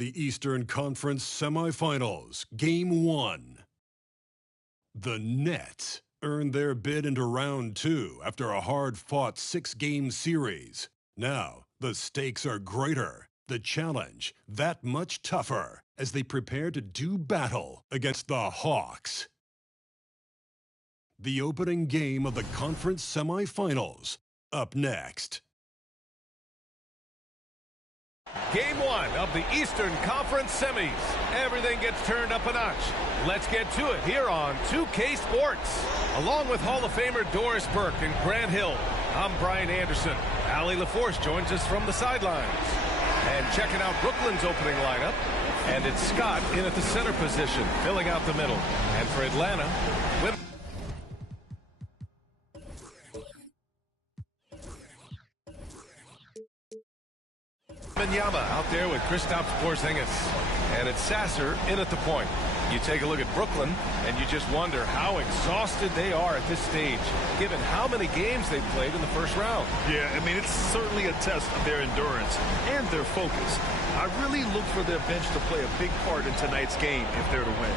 the Eastern Conference Semifinals, Game 1. The Nets earned their bid into Round 2 after a hard-fought 6-game series. Now, the stakes are greater, the challenge that much tougher as they prepare to do battle against the Hawks. The opening game of the conference semifinals, up next. Game 1 of the Eastern Conference semis. Everything gets turned up a notch. Let's get to it here on 2K Sports. Along with Hall of Famer Doris Burke and Grant Hill, I'm Brian Anderson. Allie LaForce joins us from the sidelines. And checking out Brooklyn's opening lineup. And it's Scott in at the center position, filling out the middle. And for Atlanta, Wembanyama out there with Kristaps Porzingis. And it's Sasser in at the point. You take a look at Brooklyn, and you just wonder how exhausted they are at this stage, given how many games they've played in the first round. Yeah, I mean, it's certainly a test of their endurance and their focus. I really look for their bench to play a big part in tonight's game if they're to win.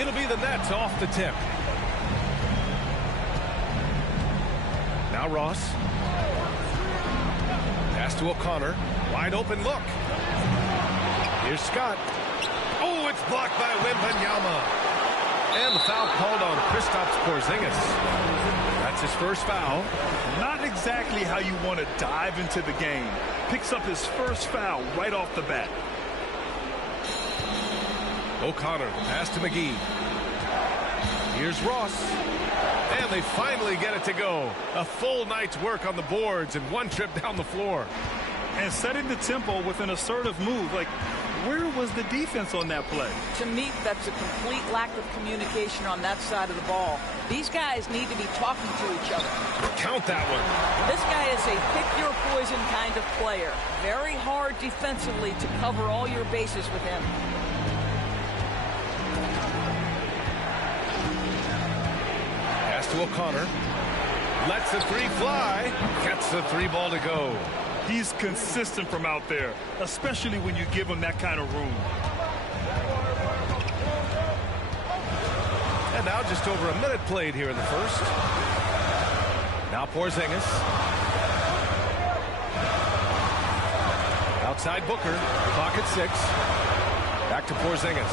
It'll be the Nets off the tip. Now Ross. Pass to O'Connor. Wide open look. Here's Scott. Oh, it's blocked by Wembanyama. And the foul called on Kristaps Porzingis. That's his first foul. Not exactly how you want to dive into the game. Picks up his first foul right off the bat. O'Connor, pass to McGee. Here's Ross. And they finally get it to go. A full night's work on the boards and one trip down the floor. And setting the tempo with an assertive move. Like, where was the defense on that play? To me, that's a complete lack of communication on that side of the ball. These guys need to be talking to each other. Count that one. This guy is a pick-your-poison kind of player. Very hard defensively to cover all your bases with him. To O'Connor. Lets the three fly. Gets the three ball to go. He's consistent from out there, especially when you give him that kind of room. And now just over a minute played here in the first. Now Porzingis. Outside Booker. Clock at 6. Back to Porzingis.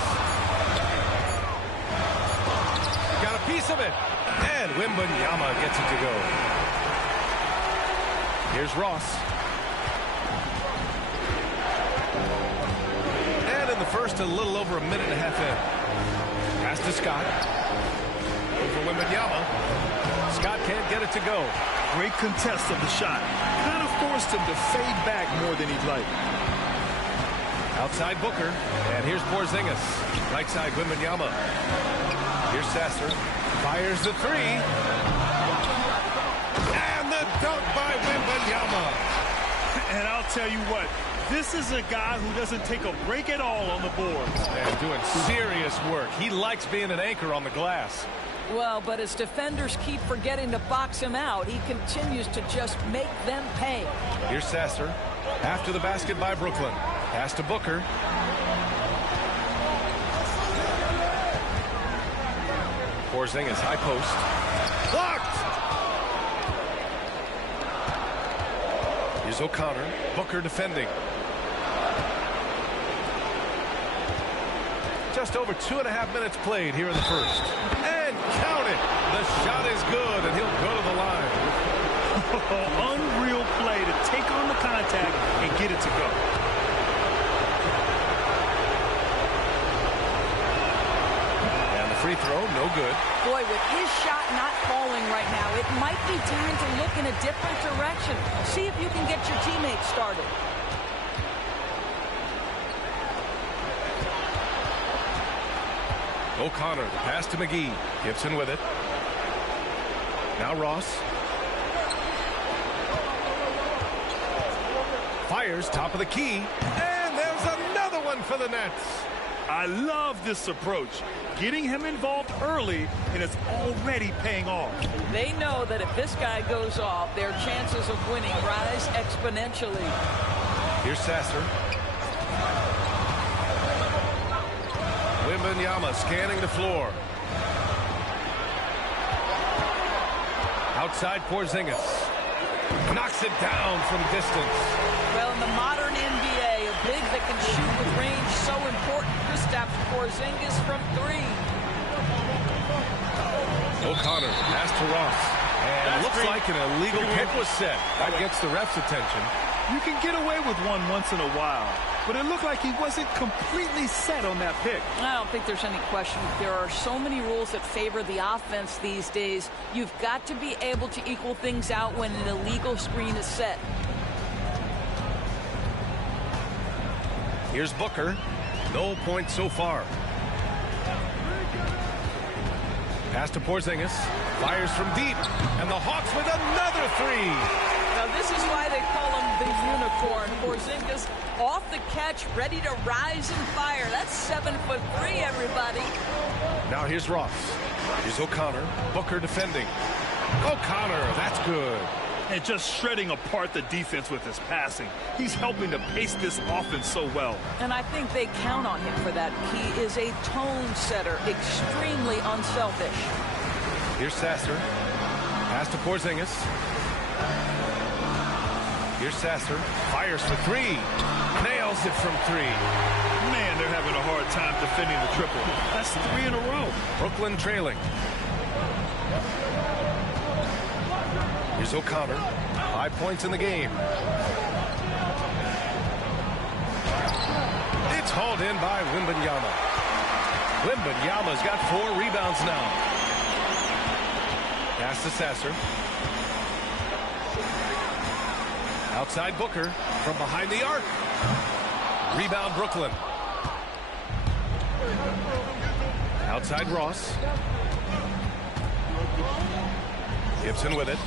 Got a piece of it. And Wembanyama gets it to go. Here's Ross. And in the first, a little over a minute and a half in. Pass to Scott. Over Wembanyama. Scott can't get it to go. Great contest of the shot. Kind of forced him to fade back more than he'd like. Outside Booker. And here's Porzingis. Right side Wembanyama. Here's Sasser. Fires the three. And the dunk by Wembanyama. And I'll tell you what, this is a guy who doesn't take a break at all on the boards. And doing serious work. He likes being an anchor on the glass. Well, but as defenders keep forgetting to box him out, he continues to just make them pay. Here's Sasser. After the basket by Brooklyn. Pass to Booker. Porzingis, high post. Blocked! Here's O'Connor. Booker defending. Just over 2.5 minutes played here in the first. And count it! The shot is good, and he'll go to the line. Unreal play to take on the contact and get it to go. Free throw, no good. Boy, with his shot not falling right now, it might be time to look in a different direction. See if you can get your teammates started. O'Connor, the pass to McGee. Gibson with it. Now Ross. Fires, top of the key. And there's another one for the Nets. I love this approach. Getting him involved early, and it's already paying off. They know that if this guy goes off, their chances of winning rise exponentially. Here's Sasser. Wembanyama scanning the floor. Outside Porzingis. Knocks it down from distance. Well, in the modern NBA, a big that can shoot with range so important. Kristaps Porzingis from 3. O'Connor, pass to Ross. And looks like an illegal pick was set. That gets the ref's attention. You can get away with one once in a while, but it looked like he wasn't completely set on that pick. I don't think there's any question. There are so many rules that favor the offense these days. You've got to be able to equal things out when an illegal screen is set. Here's Booker. No points so far. Pass to Porzingis. Fires from deep. And the Hawks with another 3. Now, this is why they call him the unicorn. Porzingis off the catch, ready to rise and fire. That's 7'3", everybody. Now here's Ross. Here's O'Connor. Booker defending. O'Connor, that's good. And just shredding apart the defense with his passing. He's helping to pace this offense so well. And I think they count on him for that. He is a tone setter, extremely unselfish. Here's Sasser. Pass to Porzingis. Here's Sasser. Fires for 3. Nails it from 3. Man, they're having a hard time defending the triple. That's 3 in a row. Brooklyn trailing. Here's O'Connor. 5 points in the game. It's hauled in by Wembanyama. Wembanyama's got 4 rebounds now. Pass to Sasser. Outside Booker from behind the arc. Rebound Brooklyn. Outside Ross. Gibson with it.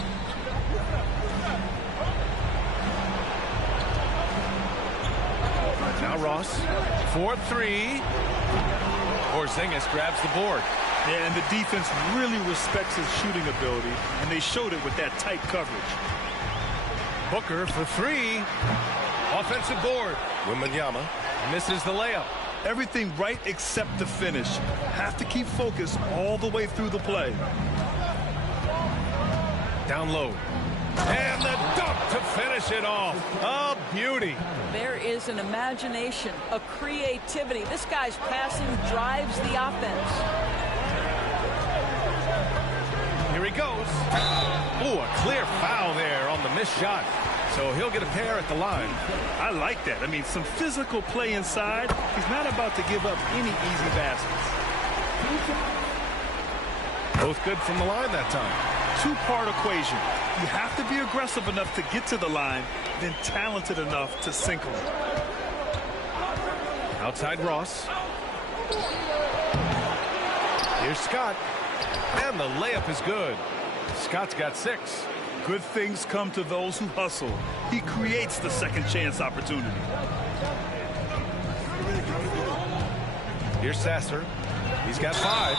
Now Ross. 4-3. Porzingis grabs the board. Yeah, and the defense really respects his shooting ability, and they showed it with that tight coverage. Booker for 3. Offensive board. Wembanyama misses the layup. Everything right except the finish. Have to keep focused all the way through the play. Down low. And the dunk to finish it off. A beauty. There is an imagination, a creativity. This guy's passing drives the offense. Here he goes. Oh, a clear foul there on the missed shot. So he'll get a pair at the line. I like that. I mean, some physical play inside. He's not about to give up any easy baskets. Both good from the line that time. Two-part equation. You have to be aggressive enough to get to the line, then talented enough to sink them. Outside Ross. Here's Scott. And the layup is good. Scott's got 6. Good things come to those who hustle. He creates the second chance opportunity. Here's Sasser. He's got 5.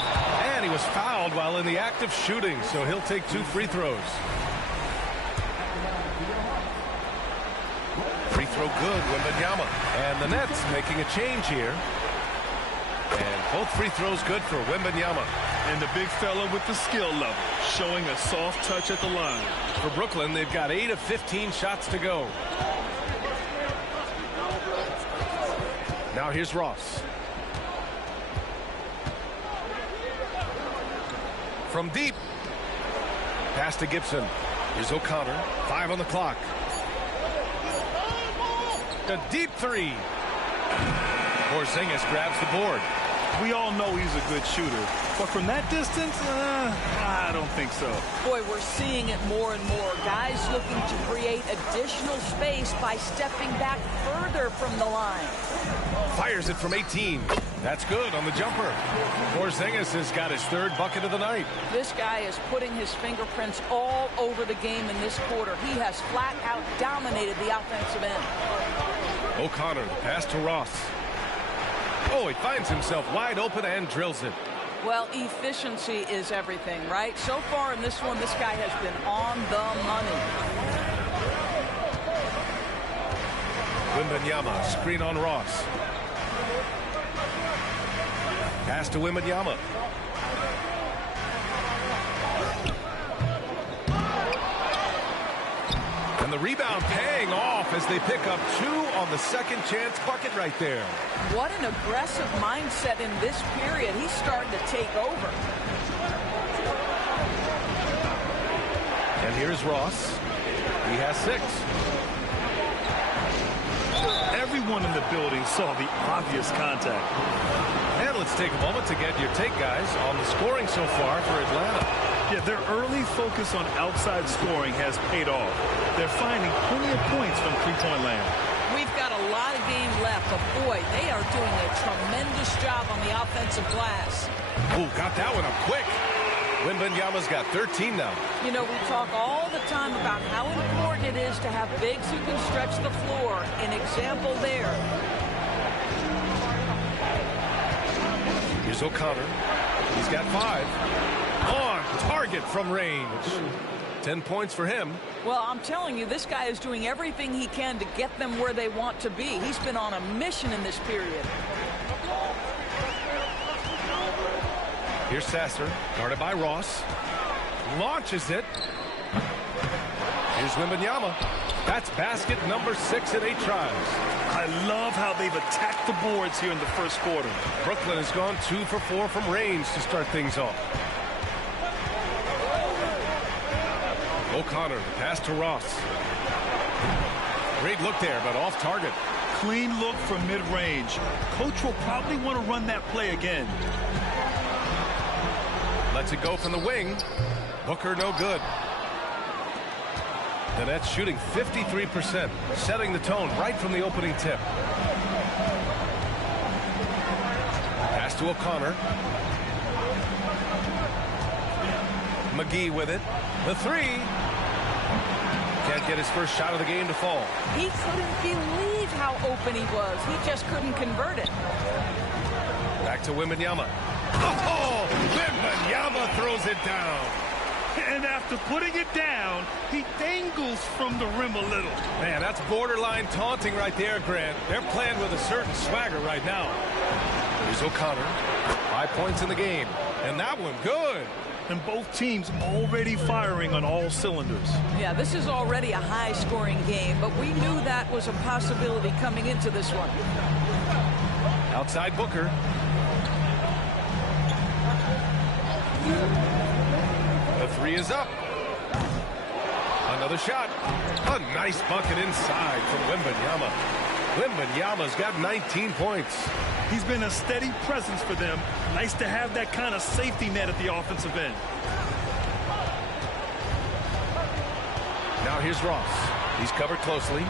And he was fouled while in the act of shooting, so he'll take 2 free throws. Free throw good, Wembanyama. And the Nets making a change here. And both free throws good for Wembanyama. And the big fella with the skill level, showing a soft touch at the line. For Brooklyn, they've got 8 of 15 shots to go. Now here's Ross. From deep. Pass to Gibson. Here's O'Connor. 5 on the clock. A deep 3. Porzingis grabs the board. We all know he's a good shooter, but from that distance, I don't think so. Boy, we're seeing it more and more. Guys looking to create additional space by stepping back further from the line. Fires it from 18. That's good on the jumper. Porzingis has got his 3rd bucket of the night. This guy is putting his fingerprints all over the game in this quarter. He has flat out dominated the offensive end. O'Connor, the pass to Ross. Oh, he finds himself wide open and drills it. Well, efficiency is everything, right? So far in this one, this guy has been on the money. Wembanyama, screen on Ross. Pass to Wembanyama. And the rebound paying off as they pick up 2 on the second chance bucket right there. What an aggressive mindset in this period. He's starting to take over. And here's Ross. He has 6. Everyone in the building saw the obvious contact. And let's take a moment to get your take, guys, on the scoring so far for Atlanta. Yeah, their early focus on outside scoring has paid off. They're finding plenty of points from three-point land. We've got a lot of game left, but boy, they are doing a tremendous job on the offensive glass. Oh, got that one up quick. Wembanyama's got 13 now. You know, we talk all the time about how important it is to have bigs who can stretch the floor. An example there. Here's O'Connor. He's got 5. On target from range. 10 points for him. Well, I'm telling you, this guy is doing everything he can to get them where they want to be. He's been on a mission in this period. Here's Sasser, guarded by Ross. Launches it. Here's Wembanyama. That's basket number 6 in 8 tries. I love how they've attacked the boards here in the first quarter. Brooklyn has gone 2 for 4 from range to start things off. O'Connor, the pass to Ross. Great look there, but off target. Clean look from mid-range. Coach will probably want to run that play again. Lets it go from the wing. Booker no good. The Nets shooting 53%, setting the tone right from the opening tip. Pass to O'Connor. McGee with it. The 3. Can't get his first shot of the game to fall. He couldn't believe how open he was. He just couldn't convert it. Back to Wembanyama. Oh, Wembanyama throws it down. And after putting it down, he dangles from the rim a little. Man, that's borderline taunting right there, Grant. They're playing with a certain swagger right now. Here's O'Connor. 5 points in the game. And that one good. And both teams already firing on all cylinders. Yeah, this is already a high-scoring game, but we knew that was a possibility coming into this one. Outside Booker. The 3 is up. Another shot. A nice bucket inside from Wembanyama. Wembanyama's got 19 points. He's been a steady presence for them. Nice to have that kind of safety net at the offensive end. Now here's Ross. He's covered closely.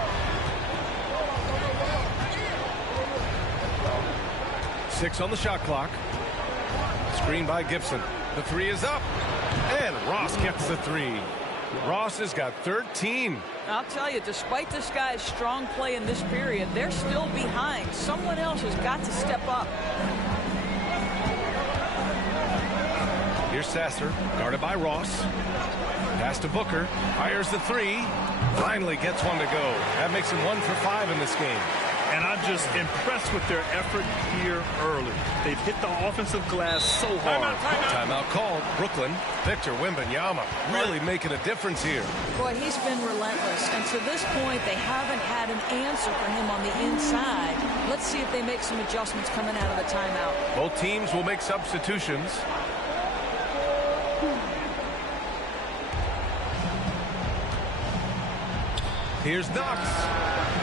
6 on the shot clock. Screen by Gibson. The 3 is up. And Ross gets the 3. Ross has got 13. I'll tell you, despite this guy's strong play in this period, they're still behind. Someone else has got to step up. Here's Sasser, guarded by Ross. Pass to Booker. Fires the 3. Finally gets one to go. That makes him 1 for 5 in this game. And I'm just impressed with their effort here early. They've hit the offensive glass so hard. Timeout called. Brooklyn. Victor Wembanyama really making a difference here. Boy, he's been relentless. And to this point, they haven't had an answer for him on the inside. Let's see if they make some adjustments coming out of the timeout. Both teams will make substitutions. Here's Knox.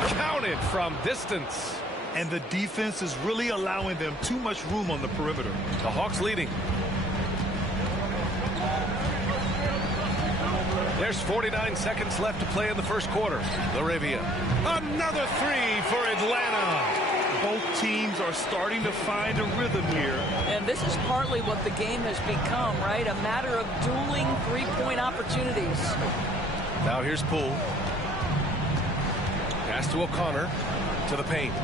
Counted from distance. And the defense is really allowing them too much room on the perimeter. The Hawks leading. There's 49 seconds left to play in the first quarter. Laravia. Another 3 for Atlanta. Both teams are starting to find a rhythm here. And this is partly what the game has become, right? A matter of dueling three-point opportunities. Now here's Poole. Pass to O'Connor. To the paint.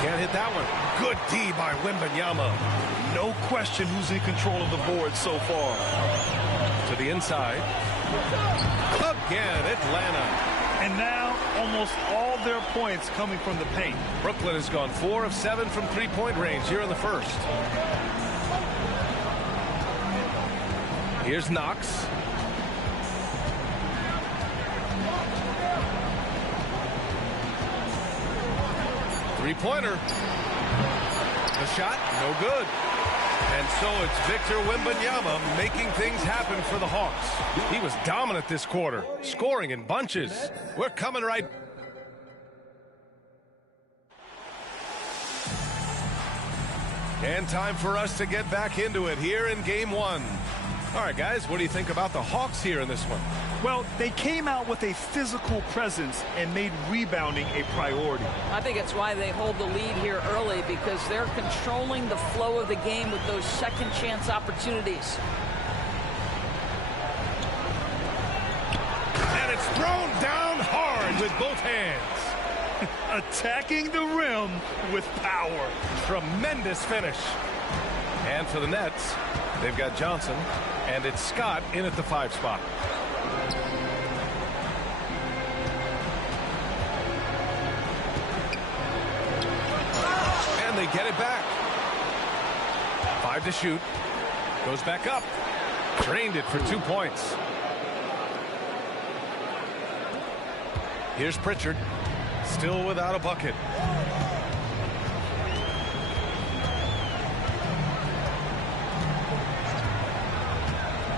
Can't hit that one. Good D by Wembanyama. No question who's in control of the board so far. To the inside. Again, Atlanta. And now almost all their points coming from the paint. Brooklyn has gone 4 of 7 from three-point range here in the first. Here's Knox. Three-pointer. The shot, no good. And so it's Victor Wembanyama making things happen for the Hawks. He was dominant this quarter, scoring in bunches. We're coming right. And time for us to get back into it here in game one. All right, guys, what do you think about the Hawks here in this one? Well, they came out with a physical presence and made rebounding a priority. I think it's why they hold the lead here early, because they're controlling the flow of the game with those second chance opportunities. And it's thrown down hard with both hands. Attacking the rim with power. Tremendous finish. And for the Nets, they've got Johnson, and it's Scott in at the 5 spot. And they get it back. 5 to shoot. Goes back up. Drained it for 2 points. Here's Pritchard. Still without a bucket.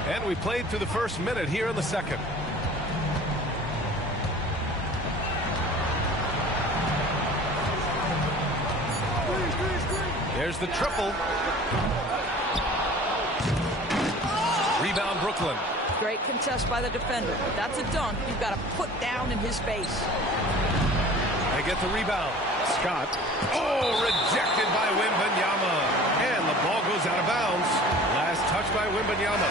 And we played through the first minute here in the second. There's the triple. Rebound Brooklyn. Great contest by the defender, but that's a dunk you've got to put down in his face. They get the rebound. Scott. Oh, rejected by Wembanyama. And the ball goes out of bounds. Last touch by Wembanyama.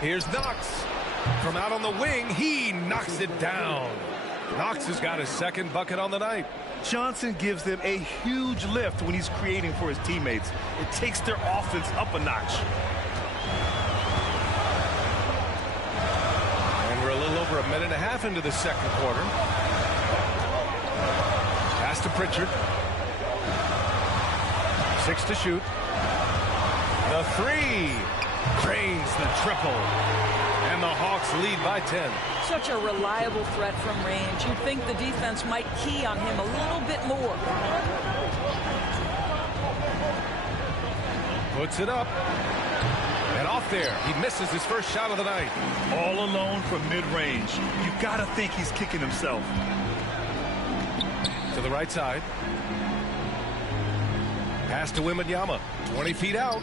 Here's Knox. From out on the wing, he knocks it down. Knox has got his second bucket on the night. Johnson gives them a huge lift when he's creating for his teammates. It takes their offense up a notch. And we're a little over a minute and a half into the second quarter. Pass to Pritchard. 6 to shoot. The 3. Drains the triple. And the Hawks lead by 10. Such a reliable threat from range. You'd think the defense might key on him a little bit more. Puts it up. And off there. He misses his first shot of the night. All alone from mid-range. You've got to think he's kicking himself. To the right side. Pass to Wembanyama. 20 feet out.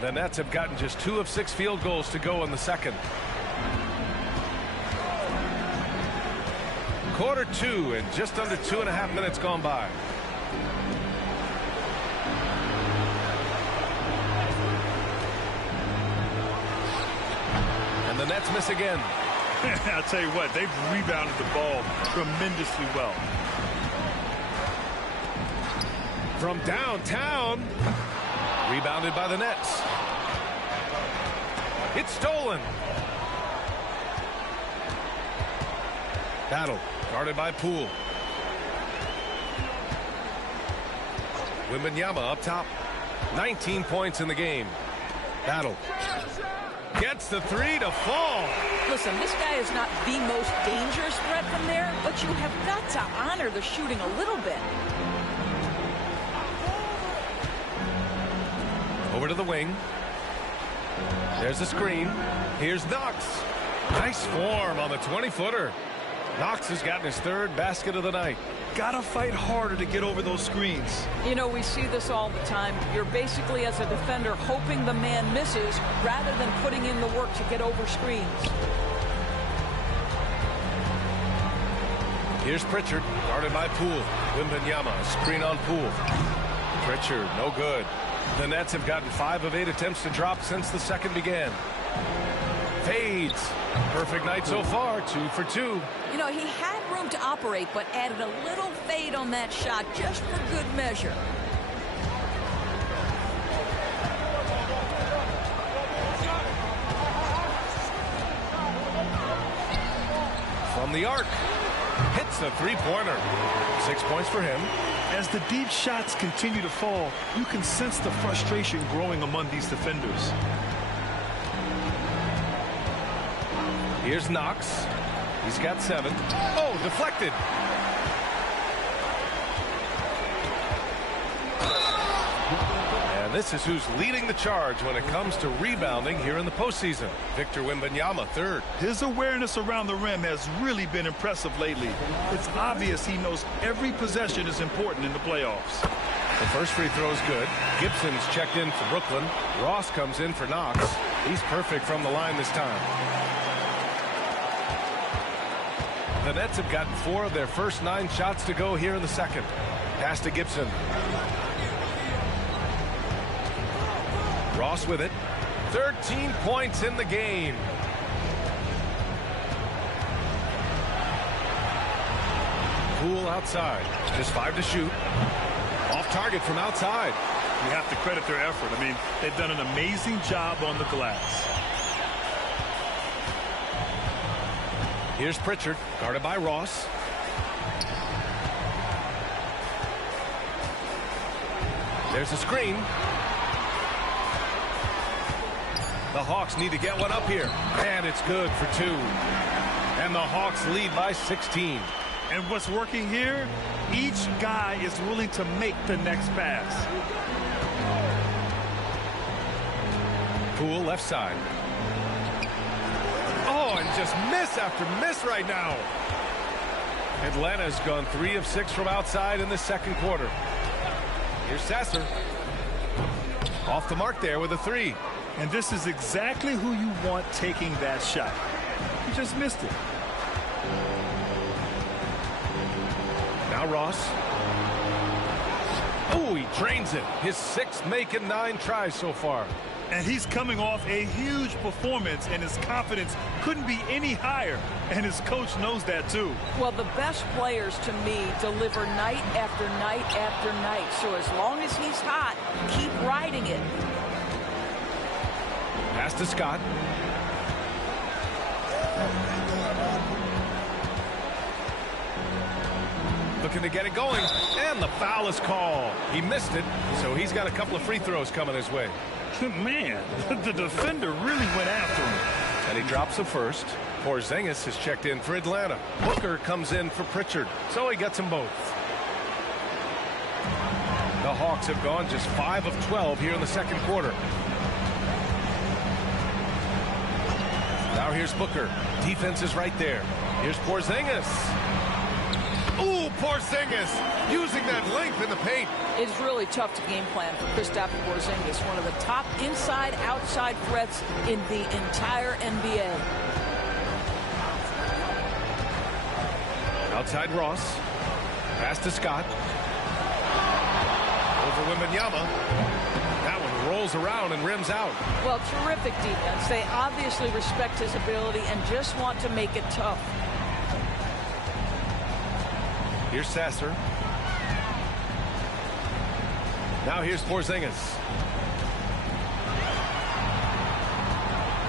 The Nets have gotten just 2 of 6 field goals to go in the second. Quarter 2 and just under 2.5 minutes gone by. And the Nets miss again. I'll tell you what, they've rebounded the ball tremendously well. From downtown. Rebounded by the Nets. It's stolen. Battle guarded by Poole. Wembanyama up top. 19 points in the game. Battle. Gets the 3 to fall. Listen, this guy is not the most dangerous threat from there, but you have got to honor the shooting a little bit. Over to the wing. There's a screen. Here's Knox. Nice form on the 20-footer. Knox has gotten his 3rd basket of the night. Gotta fight harder to get over those screens. You know, we see this all the time. You're basically, as a defender, hoping the man misses rather than putting in the work to get over screens. Here's Pritchard, guarded by Poole. Wembanyama, screen on Poole. Pritchard, no good. The Nets have gotten 5 of 8 attempts to drop since the second began. Fades. Perfect night so far, 2 for 2. You know, he had room to operate, but added a little fade on that shot just for good measure. From the arc. Hits the three-pointer. 6 points for him. As the deep shots continue to fall, you can sense the frustration growing among these defenders. Here's Knox. He's got 7. Oh, deflected. And this is who's leading the charge when it comes to rebounding here in the postseason. Victor Wembanyama, 3rd. His awareness around the rim has really been impressive lately. It's obvious he knows every possession is important in the playoffs. The first free throw is good. Gibson's checked in for Brooklyn. Ross comes in for Knox. He's perfect from the line this time. The Nets have gotten 4 of their first 9 shots to go here in the second. Pass to Gibson. Ross with it. 13 points in the game. Poole outside. Just 5 to shoot. Off target from outside. You have to credit their effort. I mean, they've done an amazing job on the glass. Here's Pritchard, guarded by Ross. There's a screen. The Hawks need to get one up here. And it's good for 2. And the Hawks lead by 16. And what's working here, each guy is willing to make the next pass. Poole left side. Oh, and just miss after miss right now. Atlanta's gone 3 of 6 from outside in the second quarter. Here's Sasser. Off the mark there with a 3. And this is exactly who you want taking that shot. He just missed it. Now Ross. Oh, he drains it. His 6th make in 9 tries so far. And he's coming off a huge performance, and his confidence couldn't be any higher. And his coach knows that, too. Well, the best players, to me, deliver night after night after night. So as long as he's hot, keep riding it. Pass to Scott. Looking to get it going. And the foul is called. He missed it, so he's got a couple of free throws coming his way. Man, the defender really went after him. And he drops the first. Porzingis is checked in for Atlanta. Booker comes in for Pritchard, so he gets them both. The Hawks have gone just 5 of 12 here in the second quarter. Now here's Booker. Defense is right there. Here's Porzingis. Ooh, Porzingis using that length in the paint. It's really tough to game plan for Kristaps Porzingis, one of the top inside-outside threats in the entire NBA. Outside Ross. Pass to Scott. Over Wembanyama. That one rolls around and rims out. Well, terrific defense. They obviously respect his ability and just want to make it tough. Here's Sasser. Now here's Porzingis.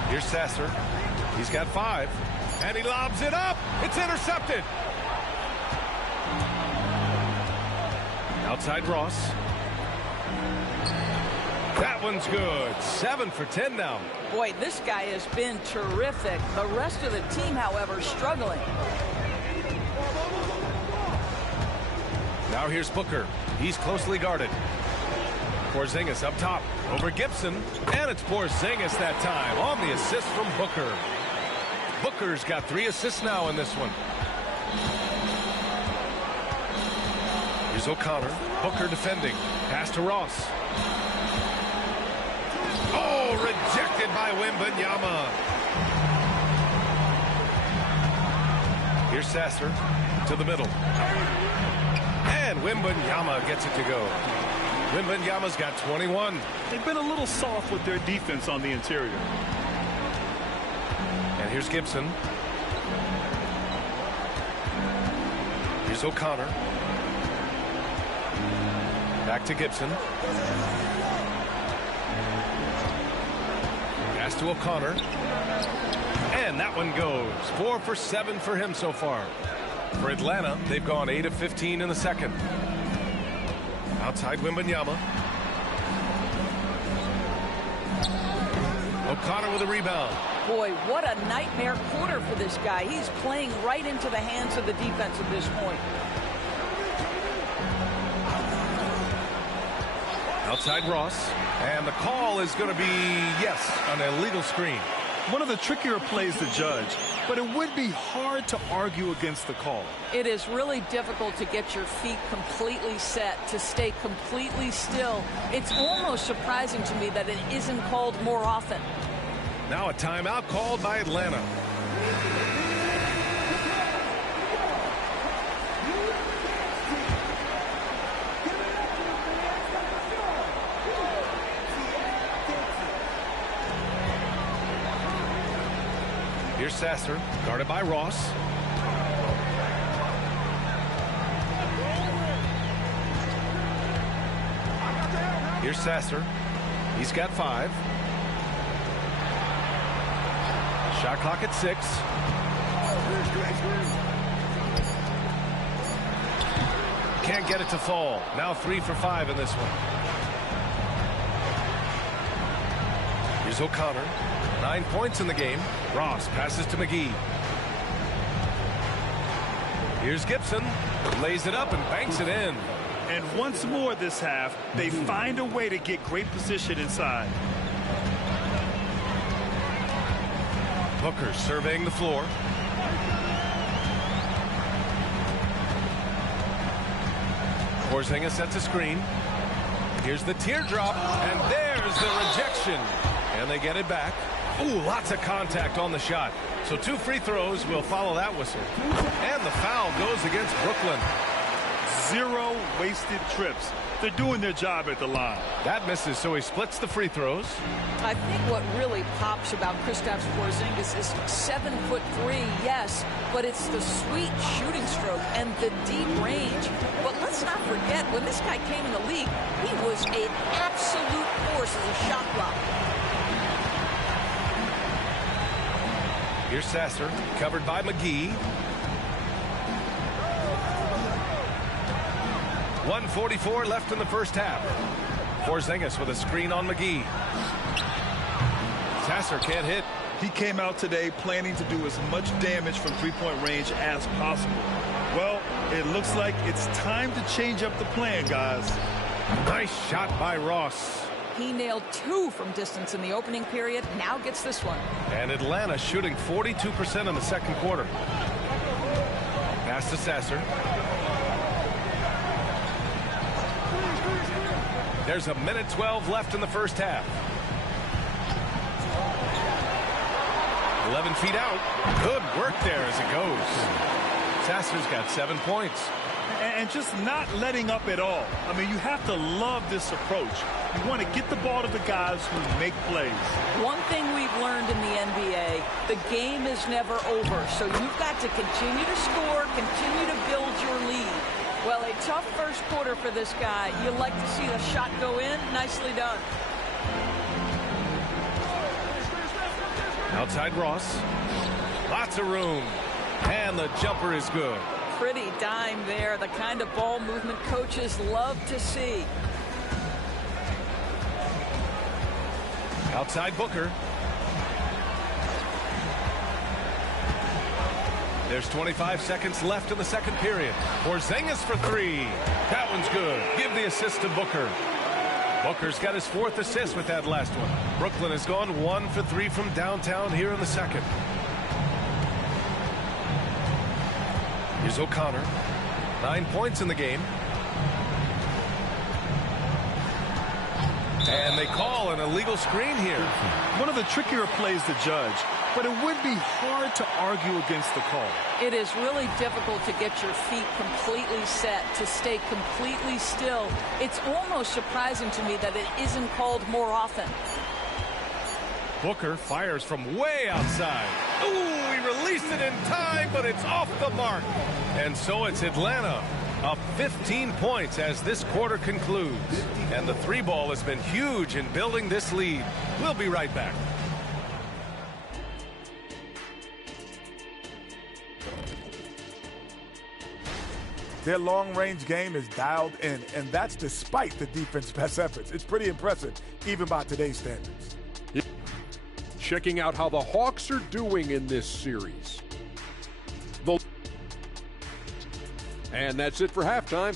Here's Sasser. He's got 5. And he lobs it up. It's intercepted. Outside Ross. That one's good. 7 for 10 now. Boy, this guy has been terrific. The rest of the team, however, struggling. Now here's Booker. He's closely guarded. Porzingis up top over Gibson. And it's Porzingis that time on the assist from Booker. Booker's got 3 assists now in this one. Here's O'Connor. Booker defending. Pass to Ross. Oh, rejected by Wembanyama. Here's Sasser. to the middle. And Wembanyama gets it to go. Wembanyama's got 21. They've been a little soft with their defense on the interior. And here's Gibson. Here's O'Connor. Back to Gibson. Pass to O'Connor. And that one goes. 4 for 7 for him so far. For Atlanta, they've gone 8 of 15 in the second. Outside Wembanyama. O'Connor with a rebound. Boy, what a nightmare quarter for this guy. He's playing right into the hands of the defense at this point. Outside Ross. And the call is going to be, yes, an illegal screen. One of the trickier plays to judge, but it would be hard to argue against the call. It is really difficult to get your feet completely set, to stay completely still. It's almost surprising to me that it isn't called more often. Now a timeout called by Atlanta. Here's Sasser, guarded by Ross. Here's Sasser. He's got 5. Shot clock at 6. Can't get it to fall. Now 3 for 5 in this one. Here's O'Connor. 9 points in the game. Ross passes to McGee. Here's Gibson. Lays it up and banks it in. And once more this half, they find a way to get great position inside. Booker surveying the floor. Porzingis sets a screen. Here's the teardrop, and there's the rejection. And they get it back. Ooh, lots of contact on the shot. So 2 free throws will follow that whistle. And the foul goes against Brooklyn. 0 wasted trips. They're doing their job at the line. That misses, so he splits the free throws. I think what really pops about Kristaps Porzingis is 7'3", yes, but it's the sweet shooting stroke and the deep range. But let's not forget, when this guy came in the league, he was an absolute force as a shot blocker. Here's Sasser, covered by McGee. 1:44 left in the first half. Porzingis with a screen on McGee. Sasser can't hit. He came out today planning to do as much damage from three-point range as possible. Well, it looks like it's time to change up the plan, guys. Nice shot by Ross. He nailed 2 from distance in the opening period. Now gets this one. And Atlanta shooting 42% in the second quarter. Pass to Sasser. There's a minute 12 left in the first half. 11 feet out. Good work there as it goes. Sasser's got 7 points. And just not letting up at all. I mean, you have to love this approach. You want to get the ball to the guys who make plays. One thing we've learned in the NBA, the game is never over. So you've got to continue to score, continue to build your lead. Well, a tough first quarter for this guy. You like to see the shot go in. Nicely done. Outside Ross. Lots of room. And the jumper is good. Pretty dime there. The kind of ball movement coaches love to see. Outside Booker. There's 25 seconds left in the second period. Porzingis for 3. That one's good. Give the assist to Booker. Booker's got his 4th assist with that last one. Brooklyn has gone 1 for 3 from downtown here in the second. Here's O'Connor. 9 points in the game. And they call an illegal screen here. One of the trickier plays to judge, but it would be hard to argue against the call. It is really difficult to get your feet completely set, to stay completely still. It's almost surprising to me that it isn't called more often. Booker fires from way outside. Ooh, he released it in time, but it's off the mark. And so it's Atlanta up 15 points as this quarter concludes. And the three ball has been huge in building this lead. We'll be right back. Their long-range game is dialed in, and that's despite the defense's best efforts. It's pretty impressive, even by today's standards. Checking out how the Hawks are doing in this series. And that's it for halftime.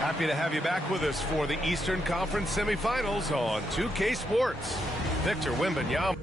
Happy to have you back with us for the Eastern Conference semifinals on 2K Sports. Victor Wembanyama.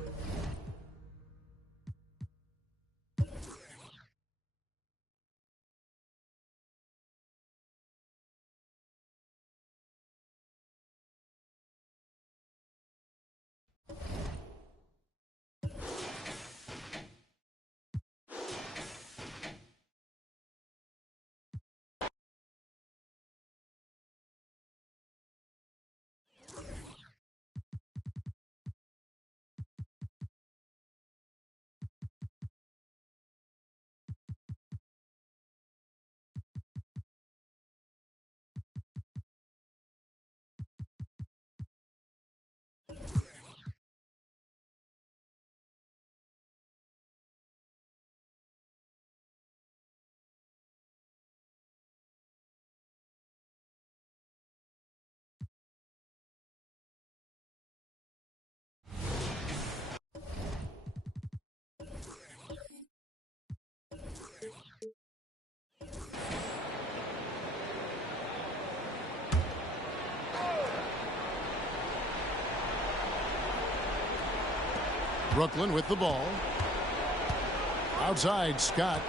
Brooklyn with the ball. Outside, Scott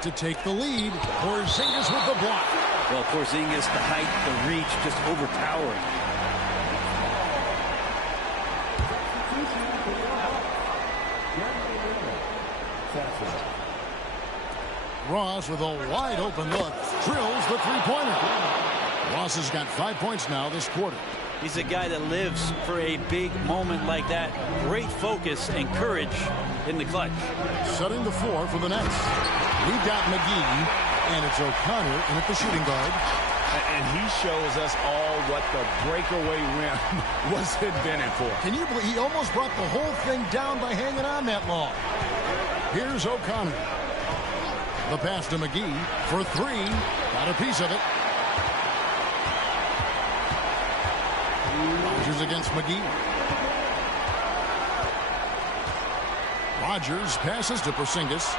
to take the lead. Porzingis with the block. Well, Porzingis, the height, the reach, just overpowering. Ross with a wide open look. Drills the three-pointer. Ross has got 5 points now this quarter. He's a guy that lives for a big moment like that. Great focus and courage in the clutch. Setting the floor for the Nets. We've got McGee, and it's O'Connor in at the shooting guard. And he shows us all what the breakaway rim was invented for. Can you believe he almost brought the whole thing down by hanging on that long? Here's O'Connor. The pass to McGee for three. Got a piece of it. Rodgers against McGee. Rodgers passes to Porzingis.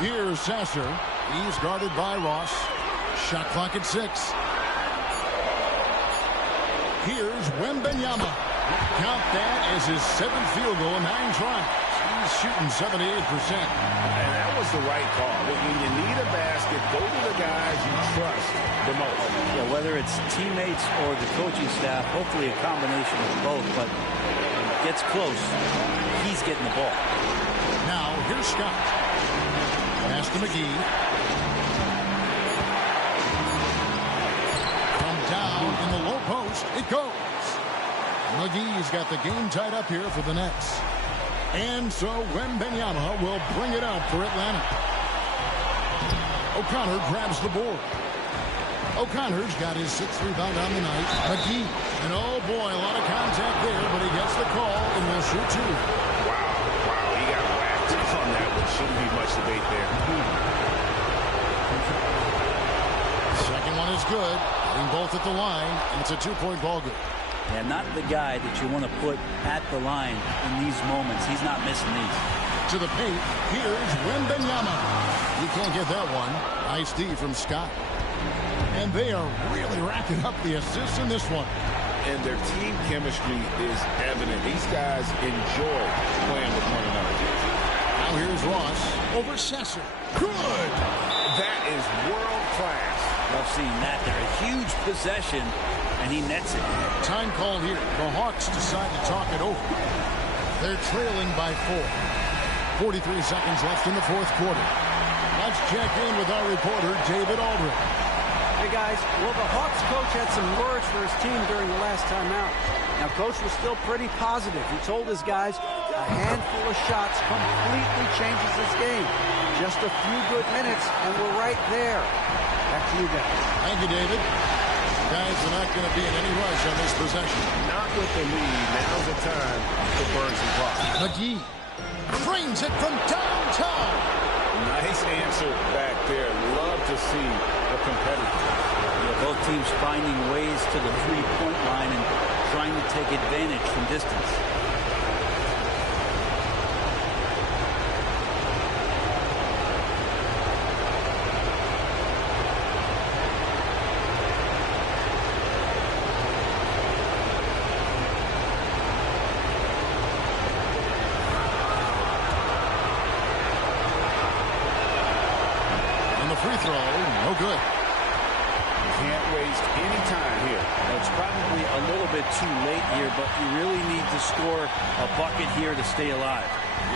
Here's Sasser. He's guarded by Ross. Shot clock at 6. Here's Wembanyama. Count that as his 7th field goal in 9 tries. He's shooting 78%. And that was the right call. When you need a basket, go to the guys you trust the most. Yeah, whether it's teammates or the coaching staff, hopefully a combination of both, but when it gets close, he's getting the ball. Now, here's Scott. Pass to McGee. From down in the low post, it goes. McGee's got the game tied up here for the Nets. And so Wembanyama will bring it up for Atlanta. O'Connor grabs the board. O'Connor's got his 6th rebound on the night. McGee. And oh boy, a lot of contact there, but he gets the call and will shoot 2. Wow, he got whacked on that one. Shouldn't be much debate there. Second one is good. Hitting both at the line, and it's a 2-point ball game. And not the guy that you want to put at the line in these moments. He's not missing these. To the paint, here's Wembanyama. You can't get that one. Nice D from Scott. And they are really racking up the assists in this one. And their team chemistry is evident. These guys enjoy playing with one another. Now here's Ross over Sesser. Good! That is world class. Love seeing that. They're a huge possession, and he nets it. Time call here. The Hawks decide to talk it over. They're trailing by 4. 43 seconds left in the fourth quarter. Let's check in with our reporter, David Aldridge. Hey, guys. Well, the Hawks coach had some words for his team during the last time out. Now, Coach was still pretty positive. He told his guys a handful of shots completely changes this game. Just a few good minutes, and we're right there. Back to you guys. Thank you, David. Guys, we're not going to be in any rush on this possession. Not with the lead. Now's the time to burn some clock. McGee frames it from downtown. Nice answer back there. Love to see a competitor. Both teams finding ways to the three-point line and trying to take advantage from distance. And the free throw, no good. Can't waste any time here. It's probably a little bit too late here, but you really need to score a bucket here to stay alive.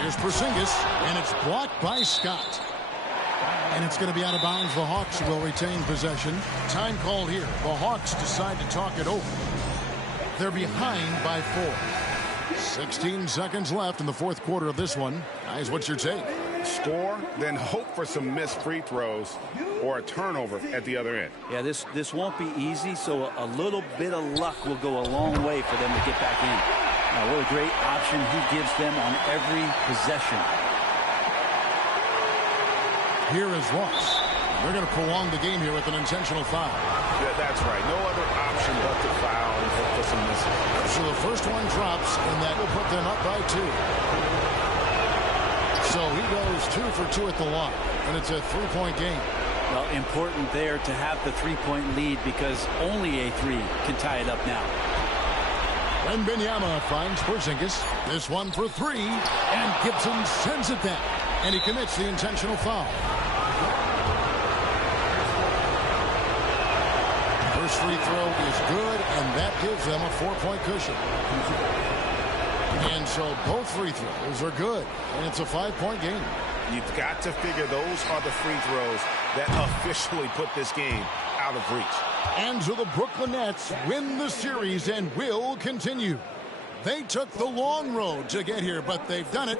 Here's Porzingis, and it's blocked by Scott. And it's going to be out of bounds. The Hawks will retain possession. Time call here. The Hawks decide to talk it over. They're behind by 4. 16 seconds left in the fourth quarter of this one. Guys, what's your take? Score, then hope for some missed free throws or a turnover at the other end. Yeah, this won't be easy, so a little bit of luck will go a long way for them to get back in. Now, what a great option he gives them on every possession. Here is Ross. They're going to prolong the game here with an intentional foul. Yeah, that's right. No other option but to foul and hope for some misses. So the first one drops, and that will put them up by 2. So he goes 2 for 2 at the line, and it's a 3-point game. Well, important there to have the three-point lead because only a 3 can tie it up now. Wembanyama finds Porzingis. This one for 3, and Gibson sends it back, and he commits the intentional foul. First free throw is good, and that gives them a 4-point cushion. And so both free throws are good, and it's a 5-point game. You've got to figure those are the free throws that officially put this game out of reach. And so the Brooklyn Nets win the series and will continue. They took the long road to get here, but they've done it.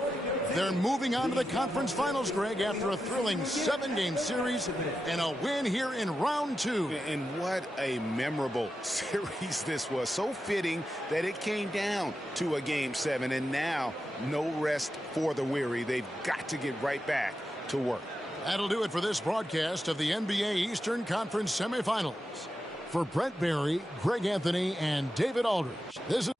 They're moving on to the conference finals, Greg, after a thrilling 7-game series and a win here in round 2. And what a memorable series this was. So fitting that it came down to a game 7, and now no rest for the weary. They've got to get right back to work. That'll do it for this broadcast of the NBA Eastern Conference semifinals. For Brent Barry, Greg Anthony, and David Aldridge, this is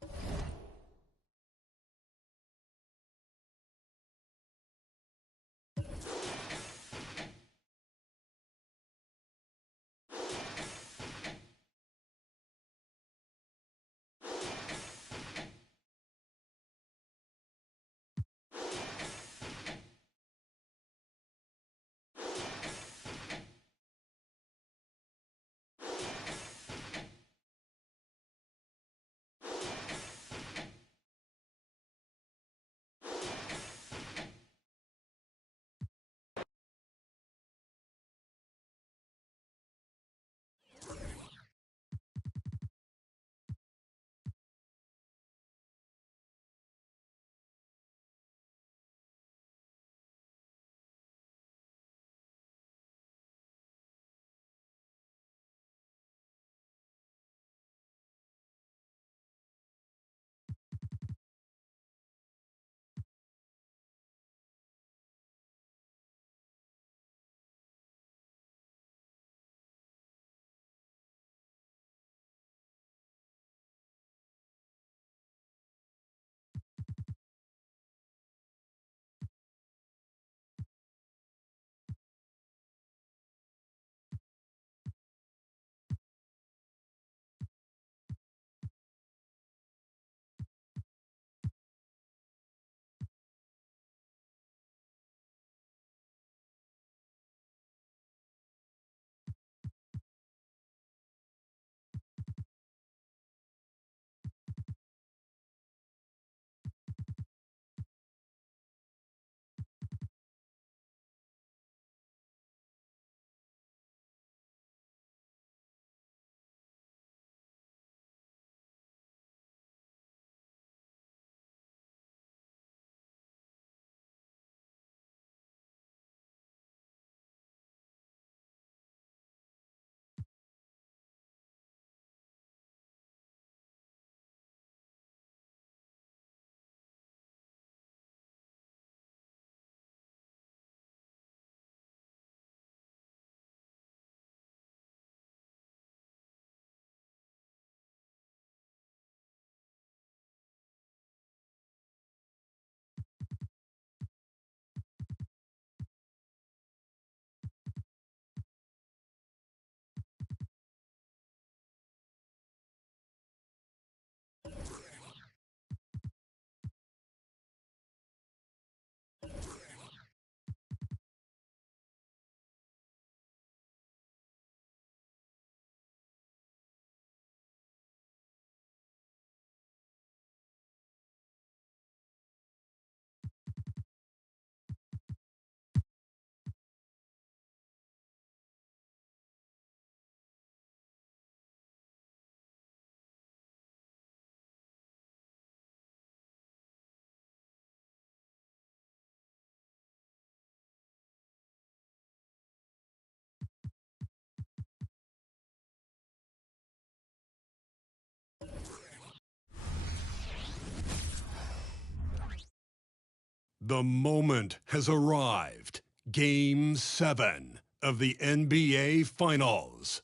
The moment has arrived. Game 7 of the NBA Finals.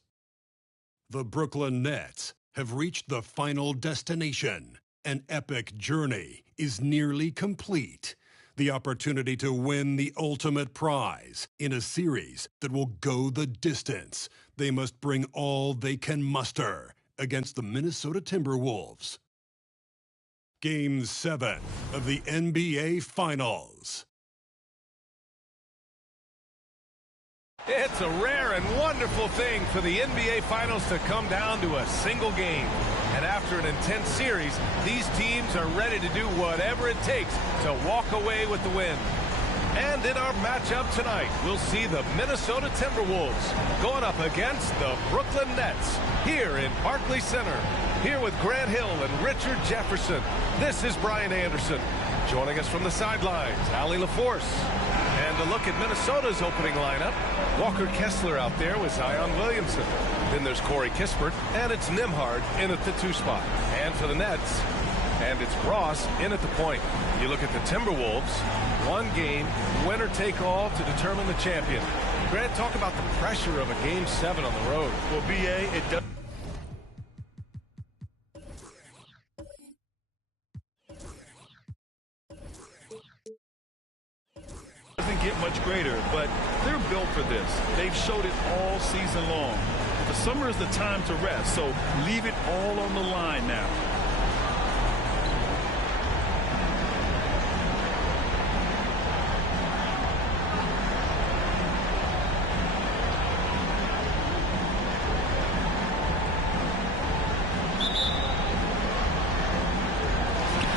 The Brooklyn Nets have reached the final destination. An epic journey is nearly complete. The opportunity to win the ultimate prize in a series that will go the distance. They must bring all they can muster against the Minnesota Timberwolves. Game 7 of the NBA Finals. It's a rare and wonderful thing for the NBA Finals to come down to a single game. And after an intense series, these teams are ready to do whatever it takes to walk away with the win. And in our matchup tonight, we'll see the Minnesota Timberwolves going up against the Brooklyn Nets here in Barclays Center. Here with Grant Hill and Richard Jefferson, this is Brian Anderson. Joining us from the sidelines, Allie LaForce. And a look at Minnesota's opening lineup. Walker Kessler out there with Zion Williamson. Then there's Corey Kispert, and it's Nembhard in at the 2 spot. And for the Nets, and it's Ross in at the point. You look at the Timberwolves, one game, winner take all to determine the champion. Grant, talk about the pressure of a Game 7 on the road. Well, BA, it does. Doesn't get much greater, but they're built for this. They've showed it all season long. The summer is the time to rest, so leave it all on the line now.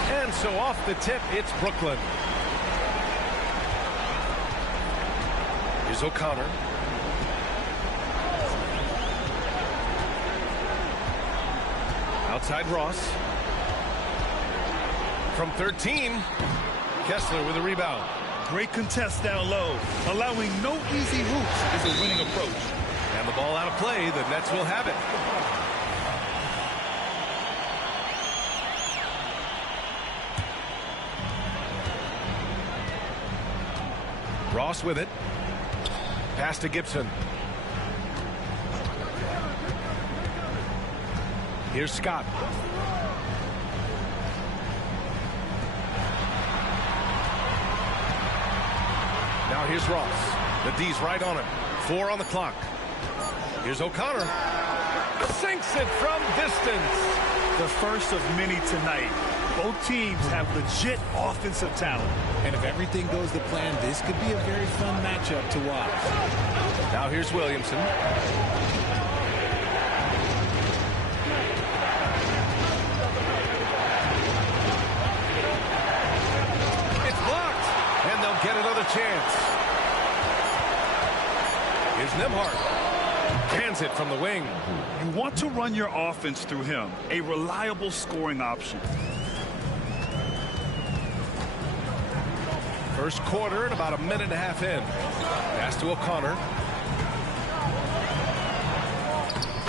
And so off the tip, it's Brooklyn. Here's O'Connor. Outside Ross. From 13, Kessler with a rebound. Great contest down low. Allowing no easy hoops is a winning approach. And the ball out of play, the Nets will have it. Ross with it. Pass to Gibson. Here's Scott. Now here's Ross. The D's right on him. 4 on the clock. Here's O'Connor. Sinks it from distance. The first of many tonight. Both teams have legit offensive talent. And if everything goes to plan, this could be a very fun matchup to watch. Now here's Williamson. It's blocked. And they'll get another chance. Here's Nembhard. Hands it from the wing. You want to run your offense through him. A reliable scoring option. First quarter and about a minute and a half in. Pass to O'Connor.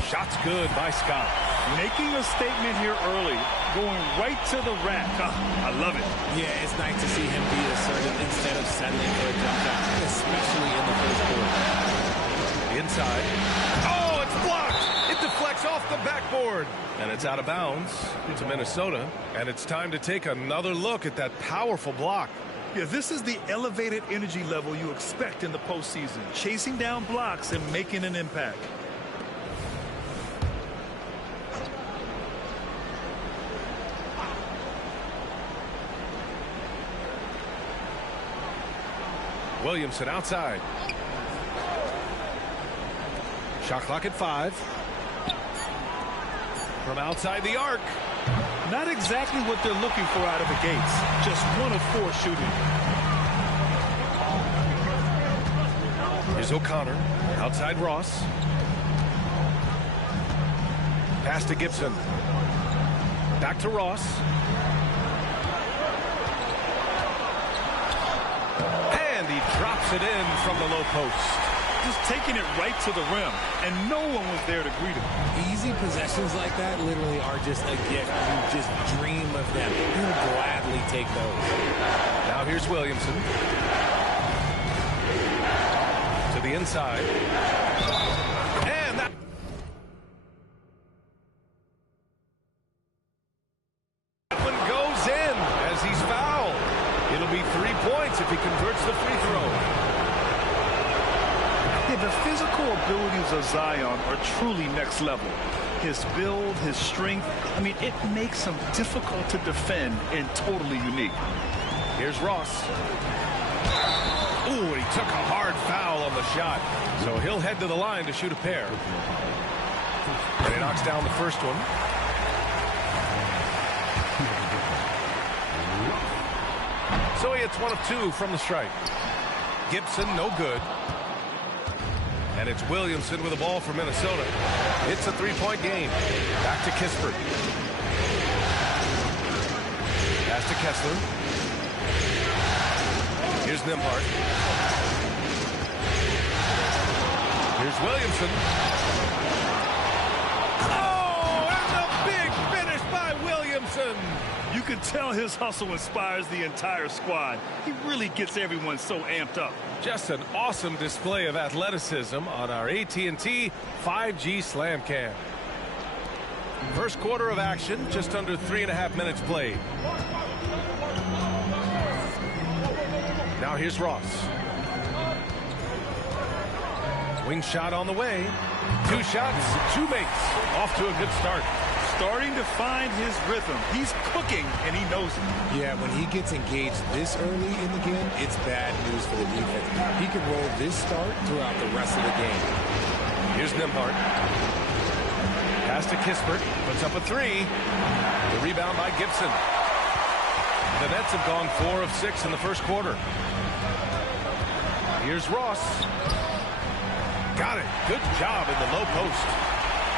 Shot's good by Scott. Making a statement here early. Going right to the rack. I love it. Yeah, it's nice to see him be assertive instead of settling for a jump shot, especially in the first quarter. Inside. Oh, it's blocked. It deflects off the backboard. And it's out of bounds to Minnesota. And it's time to take another look at that powerful block. Yeah, this is the elevated energy level you expect in the postseason. Chasing down blocks and making an impact. Williamson outside. Shot clock at 5. From outside the arc. Not exactly what they're looking for out of the gates. Just 1 of 4 shooting. Here's O'Connor. Outside Ross. Pass to Gibson. Back to Ross. And he drops it in from the low post. Just taking it right to the rim, and no one was there to greet him. Easy possessions like that literally are just a gift. You just dream of them. You'll gladly take those. Now here's Williamson. To the inside. And that one goes in as he's fouled. It'll be 3 points if he converts the free throw. Yeah, the physical abilities of Zion are truly next level. His build, his strength, I mean, it makes him difficult to defend and totally unique. Here's Ross. Ooh, he took a hard foul on the shot. So he'll head to the line to shoot a pair. And he knocks down the first one. So he hits 1 of 2 from the stripe. Gibson, no good. And it's Williamson with the ball for Minnesota. It's a 3-point game. Back to Kispert. Pass to Kessler. Here's Nembhard. Here's Williamson. Oh, and the big finish by Williamson. You can tell his hustle inspires the entire squad. He really gets everyone so amped up. Just an awesome display of athleticism on our AT&T 5G Slam Cam. First quarter of action, just under 3.5 minutes played. Now here's Ross. Wing shot on the way. 2 shots, 2 makes. Off to a good start. Starting to find his rhythm. He's cooking, and he knows it. Yeah, when he gets engaged this early in the game, it's bad news for the defense. He can roll this start throughout the rest of the game. Here's Nembhard. Pass to Kispert. Puts up a 3. The rebound by Gibson. The Nets have gone 4 of 6 in the first quarter. Here's Ross. Got it. Good job in the low post.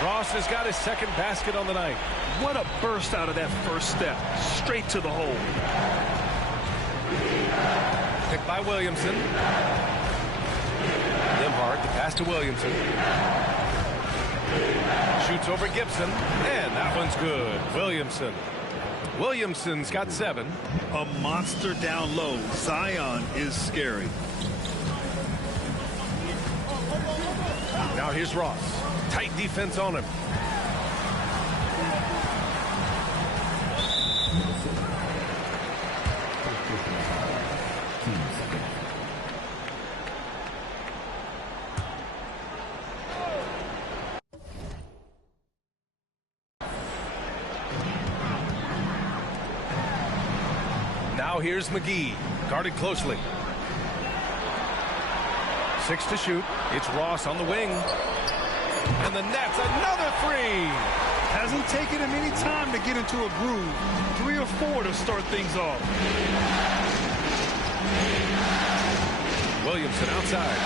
Ross has got his second basket on the night. What a burst out of that first step. Straight to the hole. Picked by Williamson. Nembhard, the pass to Williamson. Shoots over Gibson. And that one's good. Williamson's got 7. A monster down low. Zion is scary. Now here's Ross. Tight defense on him. Now here's McGee, guarded closely. 6 to shoot. It's Ross on the wing. And the Nets, another 3. Hasn't taken him any time to get into a groove. 3 or 4 to start things off. Williamson outside.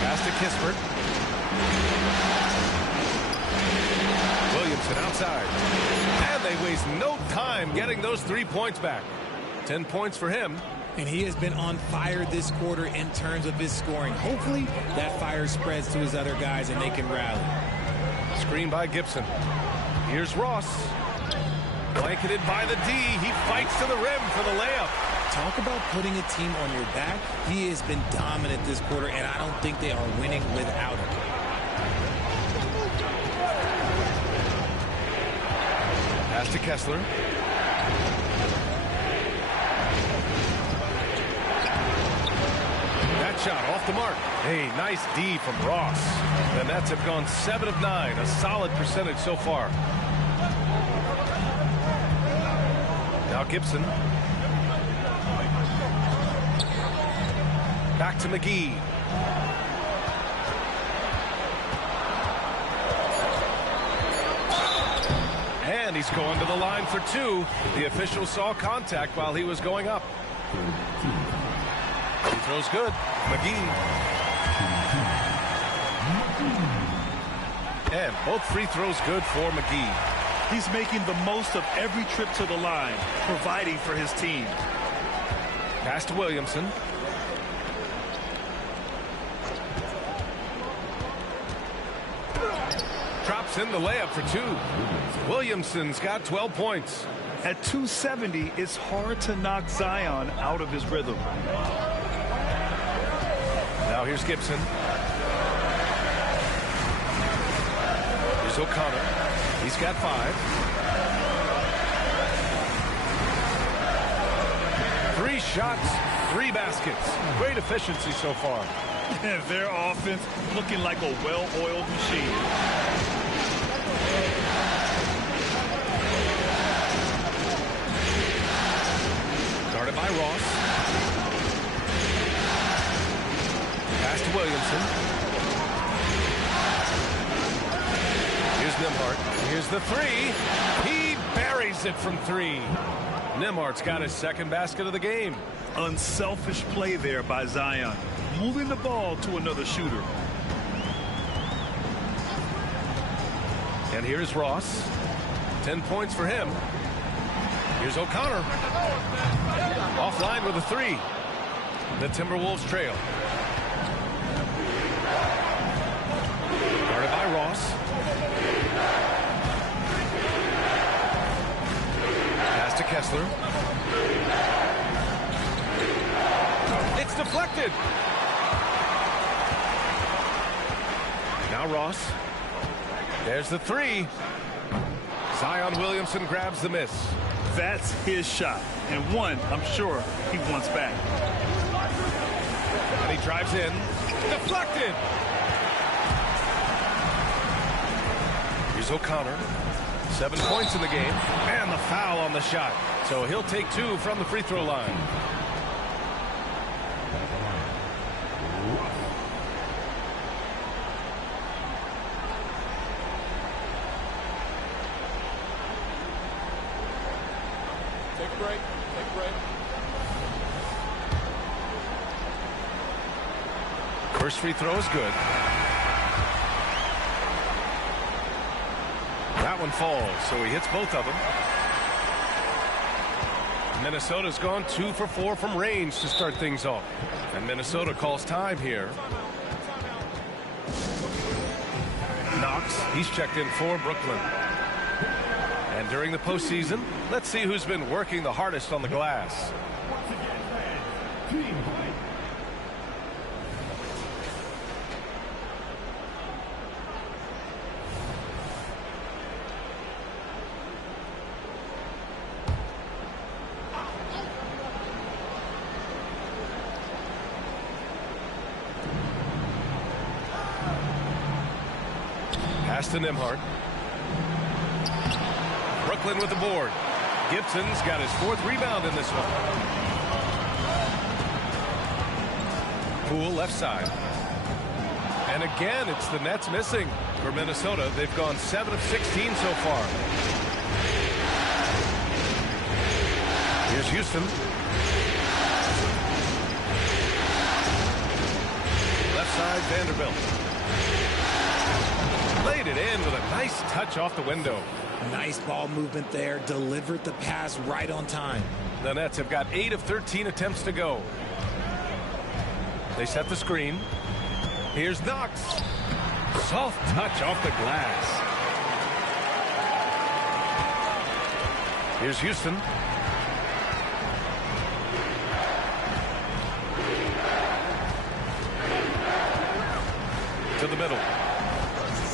Pass to Kispert. Williamson outside. And they waste no time getting those 3 points back. 10 points for him. And he has been on fire this quarter in terms of his scoring. Hopefully that fire spreads to his other guys and they can rally. Screen by Gibson. Here's Ross. Blanketed by the D. He fights to the rim for the layup. Talk about putting a team on your back. He has been dominant this quarter, and I don't think they are winning without him. Pass to Kessler. That shot off the mark. Hey, nice D from Ross. The Nets have gone 7 of 9, a solid percentage so far. Now Gibson. Back to McGee. And he's going to the line for 2. The official saw contact while he was going up. He throws good. McGee. And both free throws good for McGee. He's making the most of every trip to the line, providing for his team. Pass to Williamson. Drops in the layup for 2. Williamson's got 12 points. At 270, it's hard to knock Zion out of his rhythm. Now here's Gibson. Here's O'Connor. He's got 5. 3 shots, 3 baskets. Great efficiency so far. Their offense looking like a well-oiled machine. Guarded by Ross. Pass to Williamson. Here's Nembhard. Here's the 3. He buries it from 3. Nembhard's got his 2nd basket of the game. Unselfish play there by Zion, moving the ball to another shooter. And here's Ross. 10 points for him. Here's O'Connor. Offline with a 3. The Timberwolves trail. Guarded by Ross. Pass to Kessler. It's deflected. Now Ross. There's the 3. Zion Williamson grabs the miss. That's his shot, and one I'm sure he wants back. And he drives in. Deflected. Here's O'Connor. 7 points in the game. And the foul on the shot. So he'll take 2 from the free throw line. Take a break. Take a break. First free throw is good. That one falls, so he hits both of them. Minnesota's gone 2 for 4 from range to start things off. And Minnesota calls time here. Knox, he's checked in for Brooklyn. And during the postseason, let's see who's been working the hardest on the glass. Pass to Nembhard. Brooklyn with the board. Gibson's got his 4th rebound in this one. Poole left side. And again, it's the Nets missing. For Minnesota, they've gone 7 of 16 so far. Here's Houston. Left side, Vanderbilt. Laid it in with a nice touch off the window. Nice ball movement there. Delivered the pass right on time. The Nets have got 8 of 13 attempts to go. They set the screen. Here's Knox. Soft touch off the glass. Here's Houston. To the middle.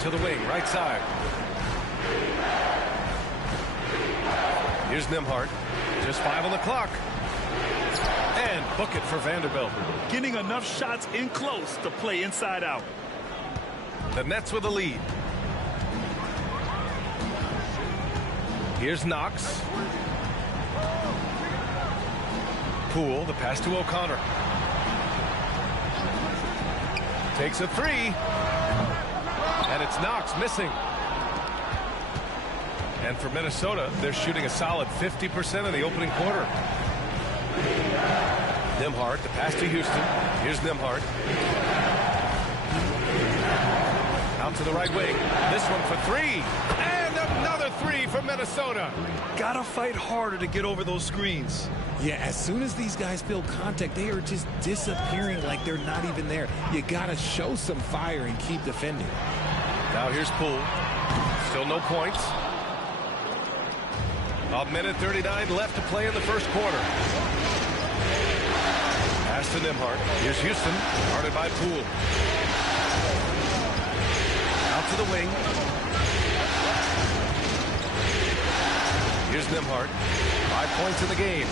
To the wing, right side. Here's Nembhard. Just 5 on the clock. And book it for Vanderbilt. Getting enough shots in close to play inside out. The Nets with a lead. Here's Knox. Poole, the pass to O'Connor. Takes a 3. And it's Knox missing. And for Minnesota, they're shooting a solid 50% in the opening quarter. Nembhard, the pass to Houston. Here's Nembhard. Out to the right wing. This one for 3. And another 3 for Minnesota. Gotta fight harder to get over those screens. Yeah, as soon as these guys feel contact, they are just disappearing like they're not even there. You gotta show some fire and keep defending. Now here's Poole. Still no points. A minute 39 left to play in the first quarter. Pass to Nembhard. Here's Houston, guarded by Poole. Out to the wing. Here's Nembhard. 5 points in the game.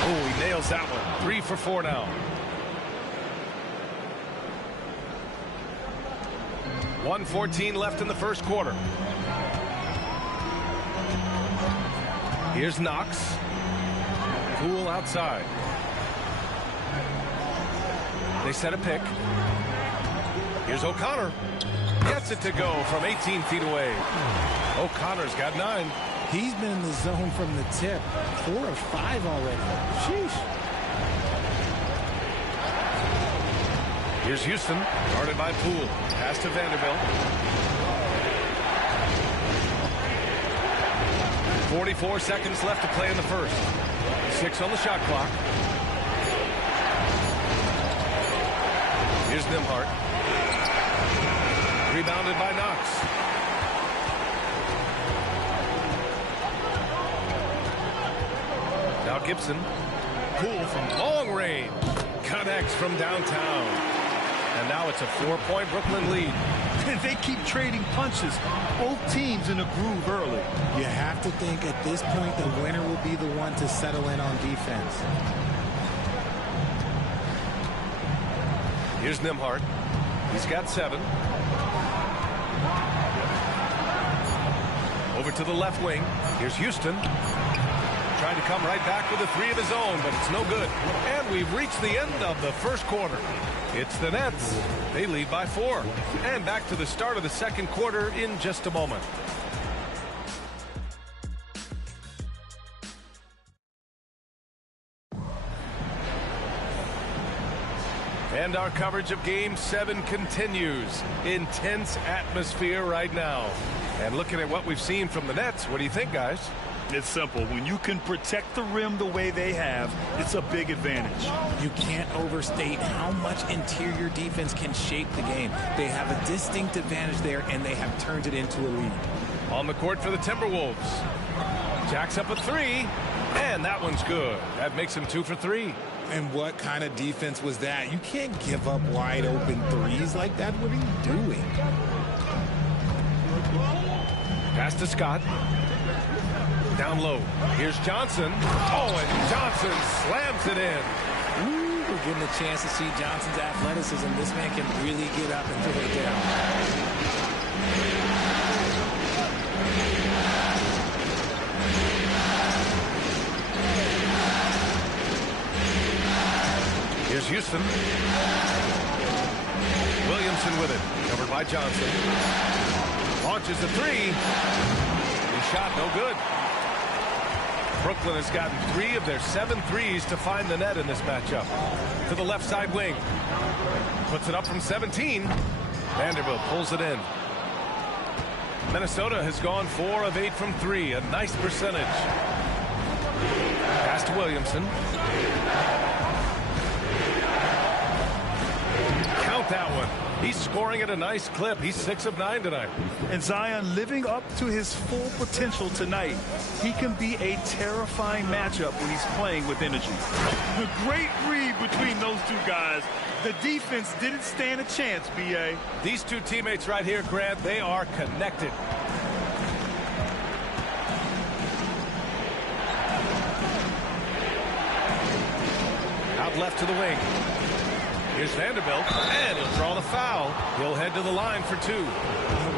Oh, he nails that one. 3 for 4 now. 1:14 left in the first quarter. Here's Knox. Poole outside. They set a pick. Here's O'Connor. Gets it to go from 18 feet away. O'Connor's got 9. He's been in the zone from the tip. 4 of 5 already. Sheesh. Here's Houston, guarded by Poole. Pass to Vanderbilt. 44 seconds left to play in the first. 6 on the shot clock. Here's Nembhard. Rebounded by Knox. Now Gibson. Poole from long range. Connects from downtown. And now it's a 4-point Brooklyn lead. They keep trading punches. Both teams in a groove early. You have to think at this point the winner will be the one to settle in on defense. Here's Nembhard. He's got 7. Over to the left wing. Here's Houston. Trying to come right back with a 3 of his own, but it's no good. And we've reached the end of the first quarter. It's the Nets. They lead by 4. And back to the start of the second quarter in just a moment. And our coverage of Game 7 continues. Intense atmosphere right now. And looking at what we've seen from the Nets, what do you think, guys? It's simple. When you can protect the rim the way they have, it's a big advantage. You can't overstate how much interior defense can shape the game. They have a distinct advantage there, and they have turned it into a lead. On the court for the Timberwolves. Jacks up a 3, and that one's good. That makes him 2 for 3. And what kind of defense was that? You can't give up wide open threes like that. What are you doing? Pass to Scott. Down low. Here's Johnson. Oh, and Johnson slams it in. Ooh, we're getting a chance to see Johnson's athleticism. This man can really get up and throw it down. Here's Houston. Williamson with it. Covered by Johnson. Launches the 3. His shot no good. Brooklyn has gotten 3 of their 7 threes to find the net in this matchup. To the left side wing. Puts it up from 17. Vanderbilt pulls it in. Minnesota has gone 4 of 8 from 3. A nice percentage. Pass to Williamson. Count that one. He's scoring at a nice clip. He's 6 of 9 tonight. And Zion living up to his full potential tonight. He can be a terrifying matchup when he's playing with energy. The great read between those two guys. The defense didn't stand a chance, B.A. These two teammates right here, Grant, they are connected. Out left to the wing. Here's Vanderbilt, and he'll draw the foul. He'll head to the line for 2.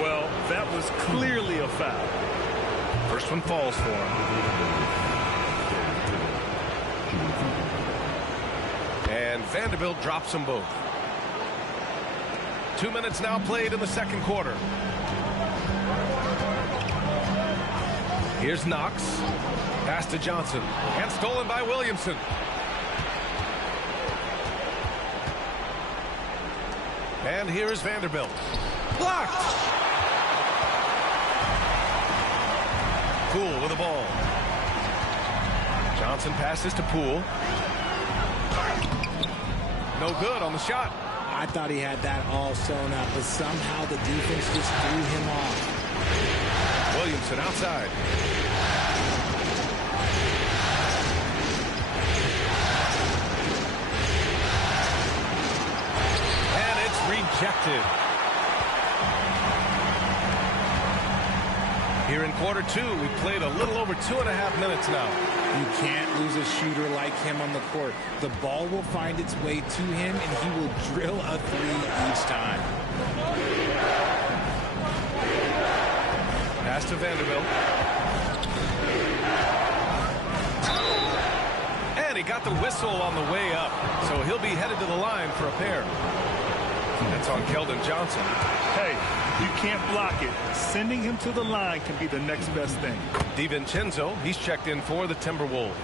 Well, that was clearly a foul. First one falls for him. And Vanderbilt drops them both. 2 minutes now played in the second quarter. Here's Knox. Pass to Johnson. And stolen by Williamson. And here is Vanderbilt. Blocked! Poole with the ball. Johnson passes to Poole. No good on the shot. I thought he had that all sewn up, but somehow the defense just threw him off. Williamson outside. And it's rejected. Here in quarter two, we played a little over 2.5 minutes now. You can't lose a shooter like him on the court. The ball will find its way to him, and he will drill a three each time. Pass to Vanderbilt. And he got the whistle on the way up, so he'll be headed to the line for a pair. That's on Keldon Johnson. Hey, you can't block it. Sending him to the line can be the next best thing. DiVincenzo, he's checked in for the Timberwolves.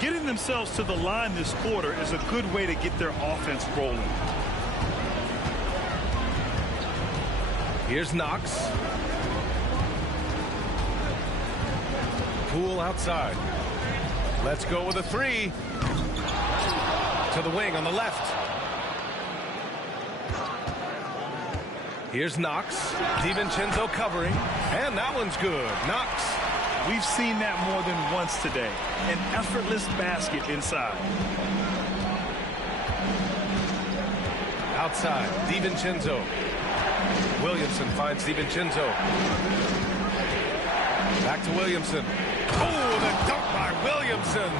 Getting themselves to the line this quarter is a good way to get their offense rolling. Here's Knox. Poole outside. Let's go with a three. To the wing on the left. Here's Knox. DiVincenzo covering. And that one's good. Knox. We've seen that more than once today. An effortless basket inside. Outside. DiVincenzo. Williamson finds DiVincenzo. Back to Williamson. Oh, the dunk by Williamson.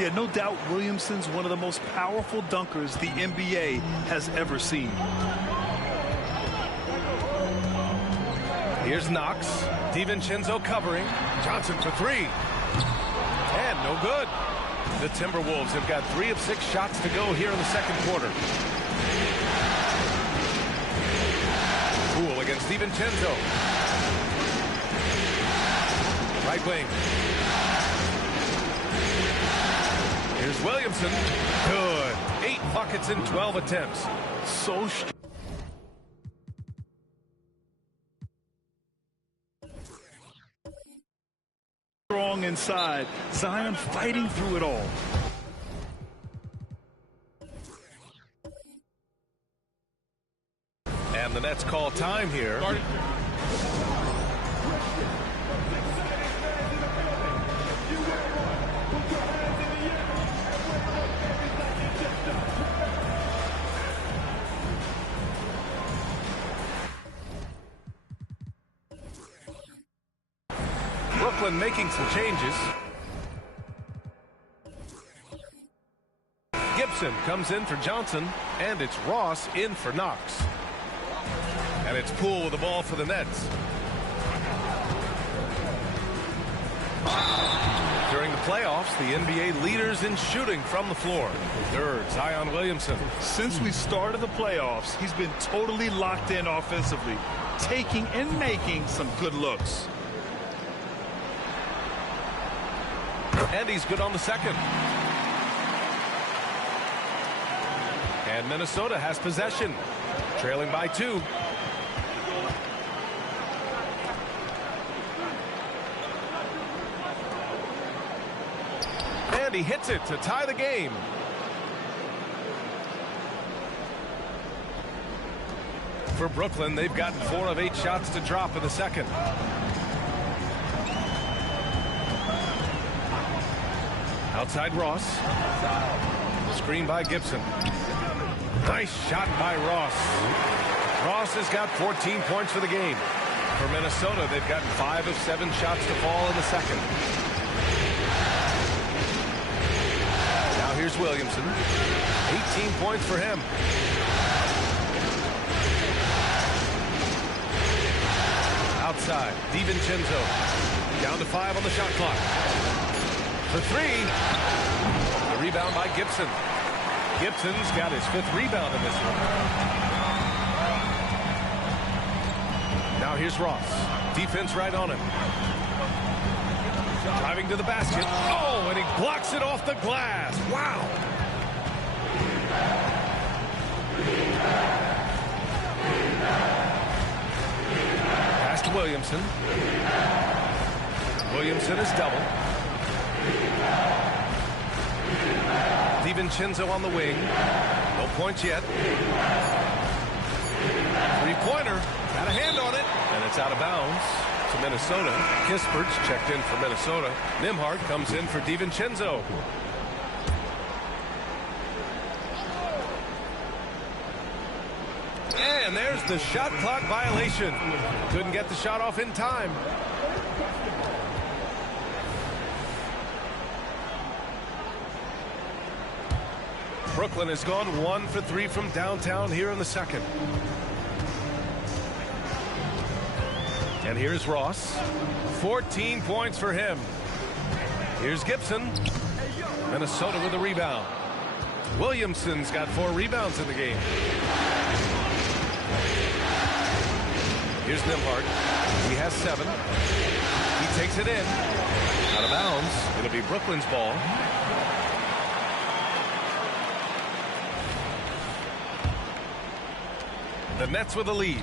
Yeah, no doubt Williamson's one of the most powerful dunkers the NBA has ever seen. Here's Knox. DiVincenzo covering. Johnson for three. And no good. The Timberwolves have got 3 of 6 shots to go here in the second quarter. Poole against DiVincenzo. Right wing. Here's Williamson. Good. 8 buckets in 12 attempts. So strong inside. Zion fighting through it all. And the Nets call time here. Brooklyn making some changes. Gibson comes in for Johnson, and it's Ross in for Knox. And it's Poole with the ball for the Nets. During the playoffs, the NBA leaders in shooting from the floor. Third, Zion Williamson. Since we started the playoffs, he's been totally locked in offensively, taking and making some good looks. And he's good on the second. And Minnesota has possession, trailing by 2. And he hits it to tie the game. For Brooklyn, they've gotten 4 of 8 shots to drop in the second. Outside Ross. Screen by Gibson. Nice shot by Ross. Ross has got 14 points for the game. For Minnesota, they've gotten 5 of 7 shots to fall in the second. Now here's Williamson. 18 points for him. Outside, DiVincenzo. Down to 5 on the shot clock. For 3. The rebound by Gibson. Gibson's got his 5th rebound in this one. Now here's Ross. Defense right on him. Driving to the basket. Oh, and he blocks it off the glass. Wow. Pass to Williamson. Williamson is double. DiVincenzo on the wing. No points yet. Three-pointer. Got a hand on it. And it's out of bounds to Minnesota. Kispert's checked in for Minnesota. Nembhard comes in for DiVincenzo. And there's the shot clock violation. Couldn't get the shot off in time. Brooklyn has gone 1 for 3 from downtown here in the second. And here's Ross. 14 points for him. Here's Gibson. Minnesota with a rebound. Williamson's got 4 rebounds in the game. Here's Nembhard. He has 7. He takes it in. Out of bounds. It'll be Brooklyn's ball. The Nets with a lead.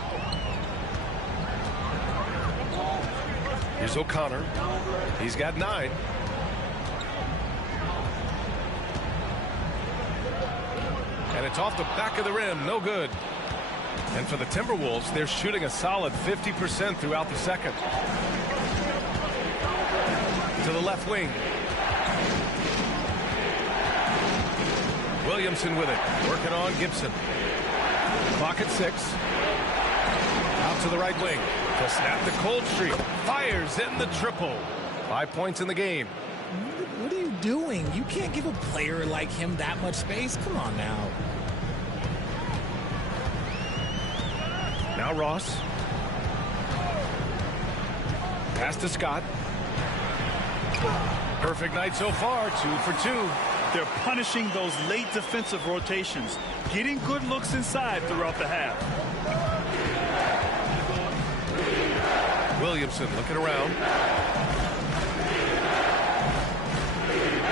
Here's O'Connor. He's got 9. And it's off the back of the rim. No good. And for the Timberwolves, they're shooting a solid 50% throughout the second. To the left wing. Williamson with it. Working on Gibson. Clock at 6. Out to the right wing. To snap the cold streak. Fires in the triple. 5 points in the game. What are you doing? You can't give a player like him that much space. Come on now. Now Ross. Pass to Scott. Perfect night so far. 2 for 2. They're punishing those late defensive rotations, getting good looks inside throughout the half. Williamson looking around.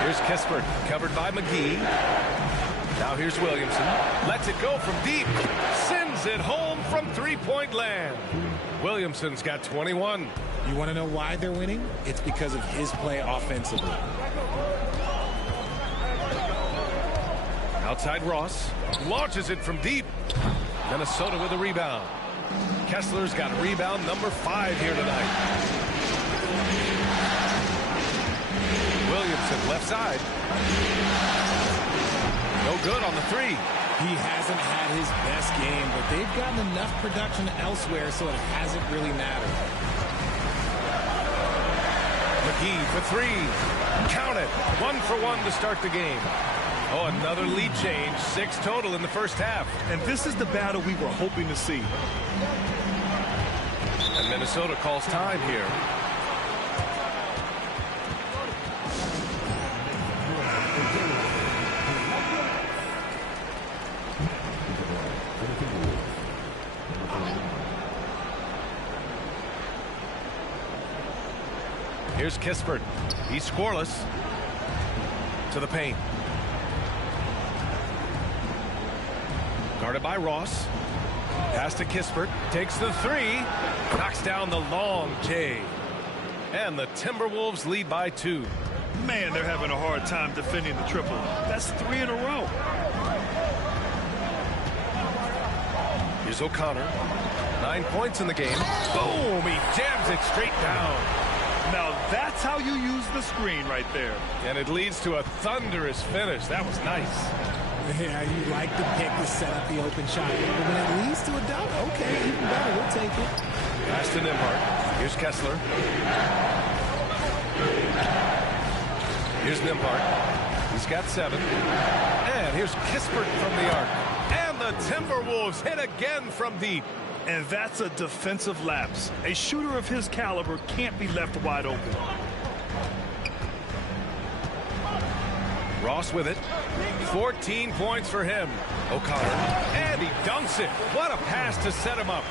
Here's Kispert, covered by McGee. Now here's Williamson. Lets it go from deep. Sends it home from three-point land. Williamson's got 21. You want to know why they're winning? It's because of his play offensively. Outside Ross. Launches it from deep. Minnesota with a rebound. Kessler's got rebound number 5 here tonight. Williamson left side. No good on the 3. He hasn't had his best game, but they've gotten enough production elsewhere, so it hasn't really mattered. McGee for 3. Count it. 1 for 1 to start the game. Oh, another lead change. 6 total in the first half. And this is the battle we were hoping to see. And Minnesota calls time here. Here's Kispert. He's scoreless. To the paint. Guarded by Ross. Pass to Kispert. Takes the 3. Knocks down the long J. And the Timberwolves lead by 2. Man, they're having a hard time defending the triple. That's 3 in a row. Here's O'Connor. 9 points in the game. Boom! He jams it straight down. Now that's how you use the screen right there. And it leads to a thunderous finish. That was nice. Yeah, you like the pick to set up the open shot. But when it leads to a dunk, okay, even better. We'll take it. Pass to Nembhard. Here's Kessler. Here's Nembhard. He's got 7. And here's Kispert from the arc. And the Timberwolves hit again from deep. And that's a defensive lapse. A shooter of his caliber can't be left wide open. Ross with it. 14 points for him. O'Connor. And he dunks it. What a pass to set him up.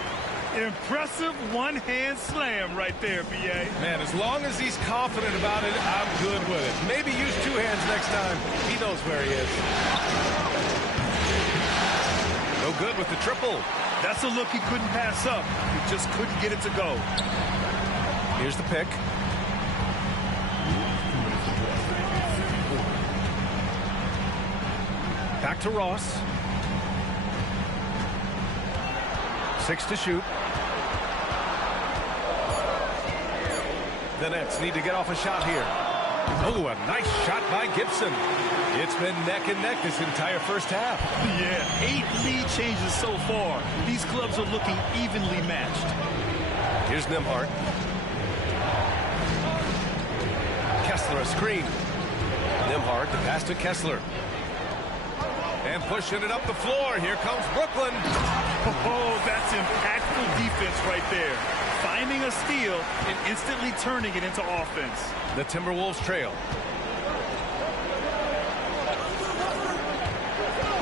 Impressive one-hand slam right there, B.A. Man, as long as he's confident about it, I'm good with it. Maybe use 2 hands next time. He knows where he is. No good with the triple. That's a look he couldn't pass up. He just couldn't get it to go. Here's the pick. Back to Ross. 6 to shoot. The Nets need to get off a shot here. Oh, a nice shot by Gibson. It's been neck and neck this entire first half. Yeah, 8 lead changes so far. These clubs are looking evenly matched. Here's Nembhard. Kessler a screen. Nembhard, the pass to Kessler. And pushing it up the floor. Here comes Brooklyn. Oh, that's impactful defense right there. Finding a steal and instantly turning it into offense. The Timberwolves trail.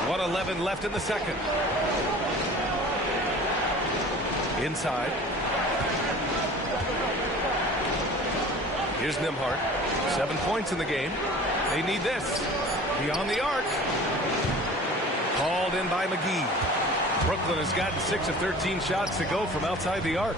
1:11 left in the second. Inside. Here's Nembhard. 7 points in the game. They need this. Beyond the arc. Called in by McGee. Brooklyn has gotten 6 of 13 shots to go from outside the arc.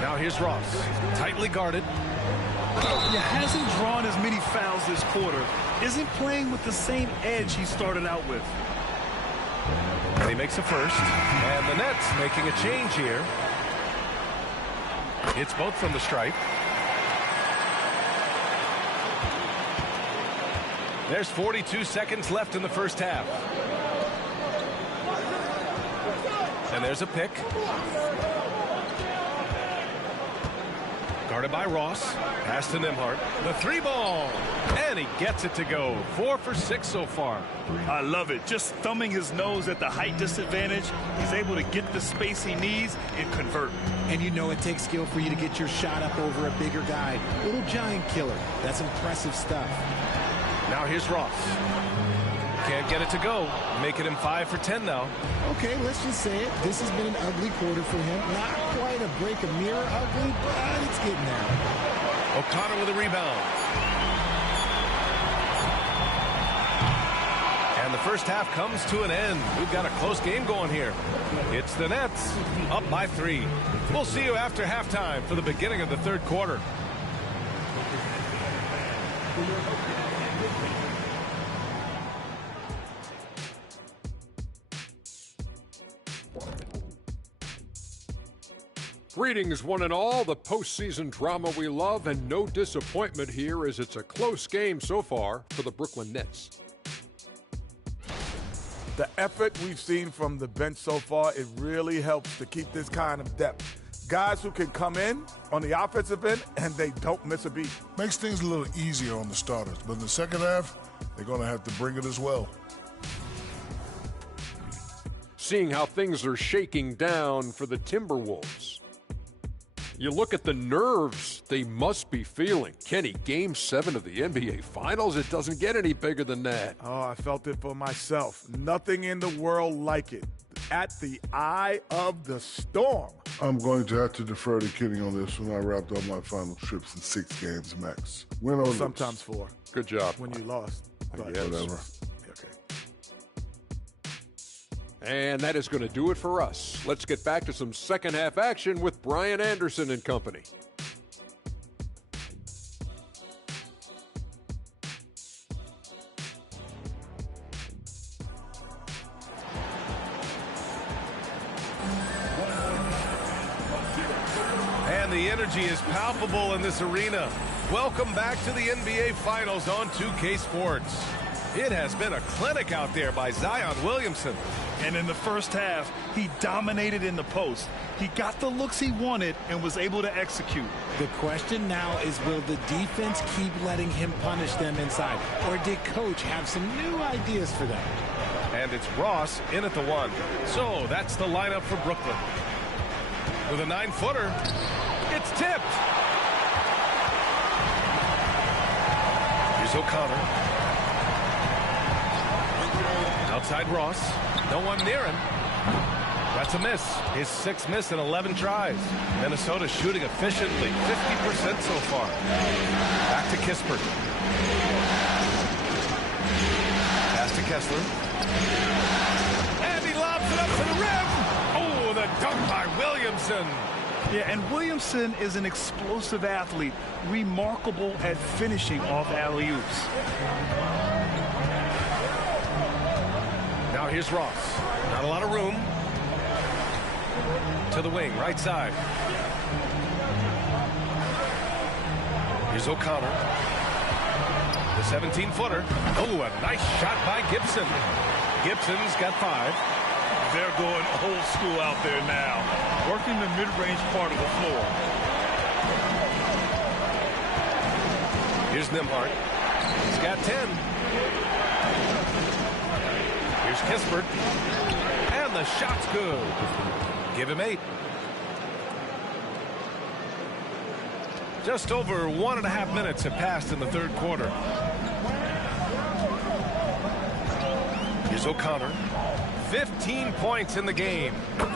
Now here's Ross. Tightly guarded. He hasn't drawn as many fouls this quarter. Isn't playing with the same edge he started out with. And he makes a first. And the Nets making a change here. It's both from the stripe. There's 42 seconds left in the first half. And there's a pick. Guarded by Ross. Pass to Nembhard. The 3-ball. And he gets it to go. 4 for 6 so far. I love it. Just thumbing his nose at the height disadvantage. He's able to get the space he needs and convert. And you know it takes skill for you to get your shot up over a bigger guy. Little giant killer. That's impressive stuff. Now here's Ross. Can't get it to go. Making him 5 for 10 now. Okay, let's just say it. This has been an ugly quarter for him. Not quite a break a mirror ugly, but it's getting there. O'Connor with a rebound. And the first half comes to an end. We've got a close game going here. It's the Nets up by 3. We'll see you after halftime for the beginning of the third quarter. Greetings, one and all. The postseason drama we love, and no disappointment here as it's a close game so far for the Brooklyn Nets. The effort we've seen from the bench so far, it really helps to keep this kind of depth. Guys who can come in on the offensive end and they don't miss a beat. Makes things a little easier on the starters, but in the second half, they're going to have to bring it as well. Seeing how things are shaking down for the Timberwolves. You look at the nerves they must be feeling. Kenny, Game 7 of the NBA Finals, it doesn't get any bigger than that. Oh, I felt it for myself. Nothing in the world like it. At the eye of the storm. I'm going to have to defer to Kenny on this when I wrapped up my final trips in 6 games max. Win or lose. Sometimes 4. Good job. When you lost. But whatever. Okay. And that is going to do it for us. Let's get back to some second half action with Brian Anderson and company. And the energy is palpable in this arena. Welcome back to the NBA Finals on 2K Sports. It has been a clinic out there by Zion Williamson. And in the first half, he dominated in the post. He got the looks he wanted and was able to execute. The question now is, will the defense keep letting him punish them inside? Or did Coach have some new ideas for them? And it's Ross in at the 1. So that's the lineup for Brooklyn. With a 9-footer, it's tipped. Here's O'Connor. Outside Ross. No one near him. That's a miss. His 6th miss in 11 tries. Minnesota shooting efficiently, 50% so far. Back to Kispert. Pass to Kessler. And he lobs it up to the rim. Oh, the dunk by Williamson. Yeah, and Williamson is an explosive athlete, remarkable at finishing off alley-oops. Now Now here's Ross. Not a lot of room. To the wing, right side. Here's O'Connor. The 17-footer. Oh, a nice shot by Gibson. Gibson's got 5. They're going old school out there now, working the mid-range part of the floor. Here's Nembhard. He's got 10. Here's Kispert. And the shot's good. Give him 8. Just over 1.5 minutes have passed in the third quarter. Here's O'Connor. 15 points in the game.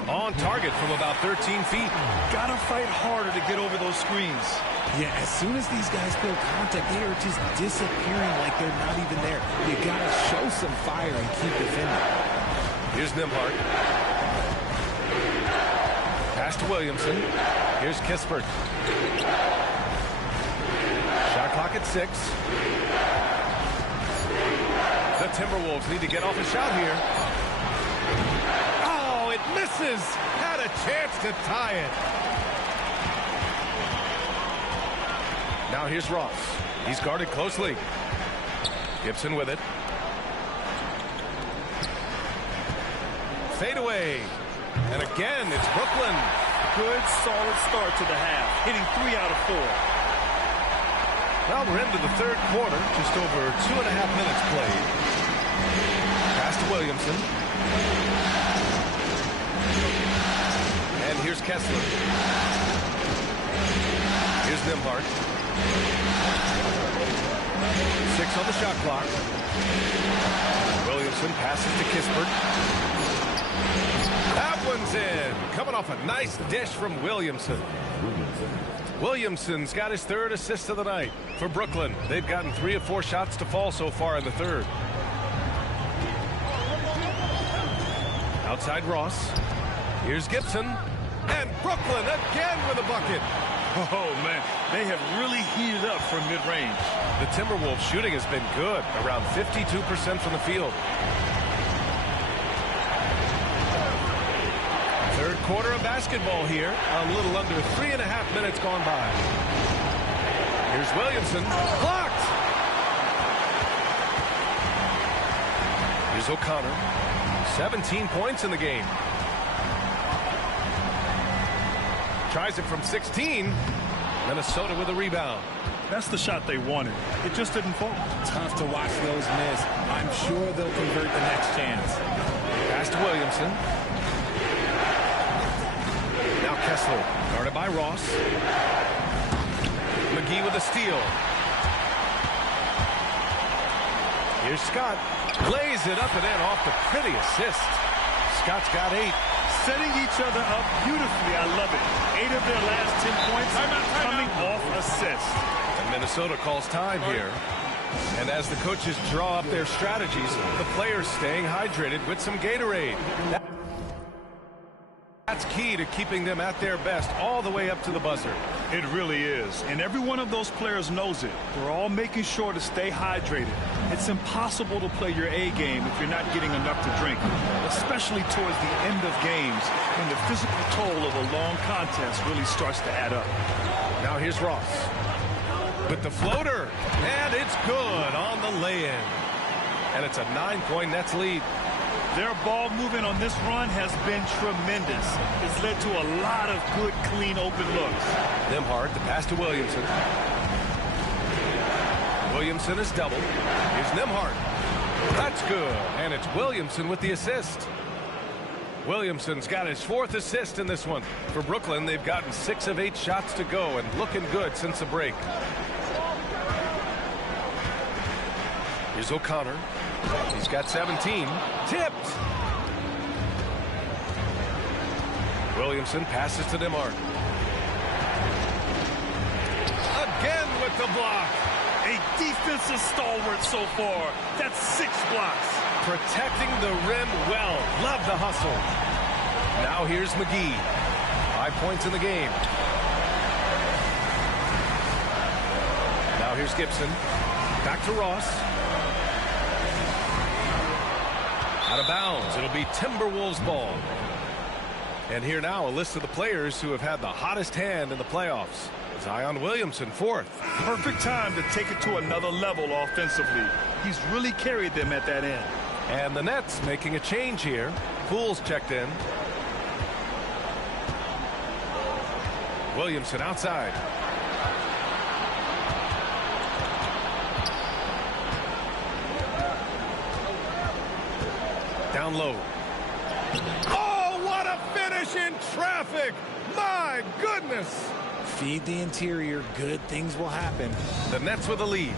On target from about 13 feet. Gotta fight harder to get over those screens. Yeah, as soon as these guys feel contact, they are just disappearing like they're not even there. You gotta show some fire and keep defending. Here's Nembhard. Pass to Williamson. Here's Kispert. Shot clock at 6. The Timberwolves need to get off a shot here. Oh, it misses. Had a chance to tie it. Now here's Ross. He's guarded closely. Gibson with it. Fade away. And again, it's Brooklyn. Good, solid start to the half, hitting 3 out of 4. Well, we're into the third quarter. Just over 2.5 minutes played. Pass to Williamson. And here's Kessler. Here's Nembhard. 6 on the shot clock. Williamson passes to Kispert. That one's in. Coming off a nice dish from Williamson. Williamson's got his 3rd assist of the night for Brooklyn. They've gotten 3 of 4 shots to fall so far in the third. Outside Ross. Here's Gibson. And Brooklyn again with a bucket. Oh, man, they have really heated up from mid-range. The Timberwolves shooting has been good, around 52% from the field. Third quarter of basketball here. A little under 3.5 minutes gone by. Here's Williamson. Blocked! Here's O'Connor. 17 points in the game. Tries it from 16. Minnesota with a rebound. That's the shot they wanted. It just didn't fall. Tough to watch those miss. I'm sure they'll convert the next chance. Pass to Williamson. Now Kessler, guarded by Ross. McGee with a steal. Here's Scott. Lays it up and in off the pretty assist. Scott's got 8. Setting each other up beautifully. I love it. 8 of their last 10 points coming off assists. And Minnesota calls time here. And as the coaches draw up their strategies, the players staying hydrated with some Gatorade. That's key to keeping them at their best all the way up to the buzzer. It really is. And every one of those players knows it. They're all making sure to stay hydrated. It's impossible to play your A game if you're not getting enough to drink, especially towards the end of games when the physical toll of a long contest really starts to add up. Now here's Ross with the floater, and it's good on the lay-in. And it's a 9-point Nets lead. Their ball movement on this run has been tremendous. It's led to a lot of good, clean, open looks. Nembhard, the pass to Williamson. Williamson is doubled. Here's Nembhard. That's good. And it's Williamson with the assist. Williamson's got his 4th assist in this one. For Brooklyn, they've gotten 6 of 8 shots to go and looking good since the break. Here's O'Connor. He's got 17. Tipped. Williamson passes to Nembhard. Again with the block. A defensive stalwart so far. That's 6 blocks. Protecting the rim well. Love the hustle. Now here's McGee. 5 points in the game. Now here's Gibson. Back to Ross. Out of bounds. It'll be Timberwolves ball. And here now a list of the players who have had the hottest hand in the playoffs. Zion Williamson, fourth. Perfect time to take it to another level offensively. He's really carried them at that end. And the Nets making a change here. Poole's checked in. Williamson outside. Down low. Oh, what a finish in traffic! My goodness! Feed the interior. Good things will happen. The Nets with a lead.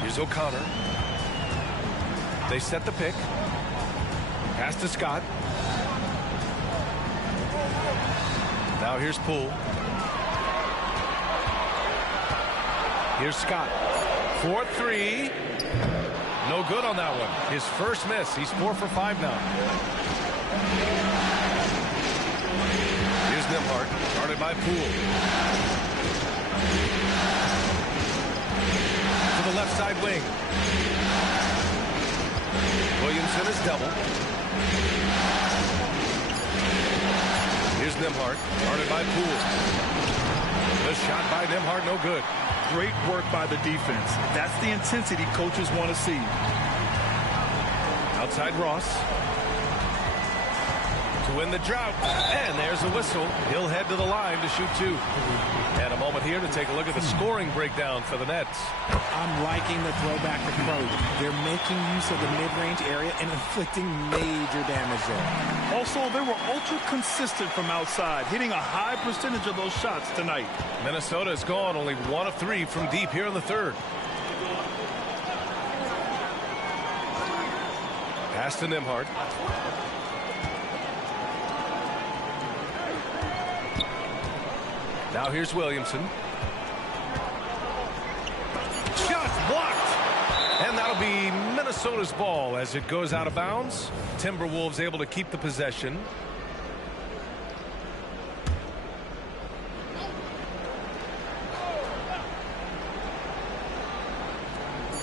Here's O'Connor. They set the pick. Pass to Scott. Now here's Poole. Here's Scott. 4-3. No good on that one. His first miss. He's 4 for 5 now. Here's Nembhard. Guarded by Poole. To the left side wing. Williamson is double. Here's Nembhard. Guarded by Poole. The shot by Nembhard, no good. Great work by the defense. That's the intensity coaches want to see. Outside Ross. To win the drought. And there's a whistle. He'll head to the line to shoot 2. And a moment here to take a look at the scoring breakdown for the Nets. I'm liking the throwback approach. They're making use of the mid-range area and inflicting major damage there. Also, they were ultra consistent from outside, hitting a high percentage of those shots tonight. Minnesota is gone only 1 of 3 from deep here in the third. Pass to Nembhard. Now here's Williamson. Shots blocked. And that'll be Minnesota's ball as it goes out of bounds. Timberwolves able to keep the possession.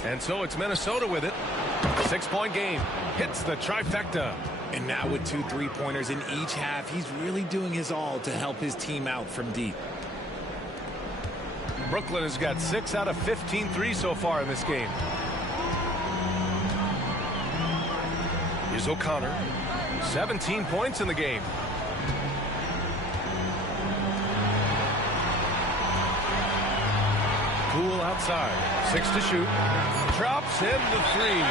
And so it's Minnesota with it. 6-point game. Hits the trifecta. And now with 2 3-pointers in each half, he's really doing his all to help his team out from deep. Brooklyn has got 6 out of 15 threes so far in this game. Here's O'Connor. 17 points in the game. Poole outside. 6 to shoot. Drops in the 3.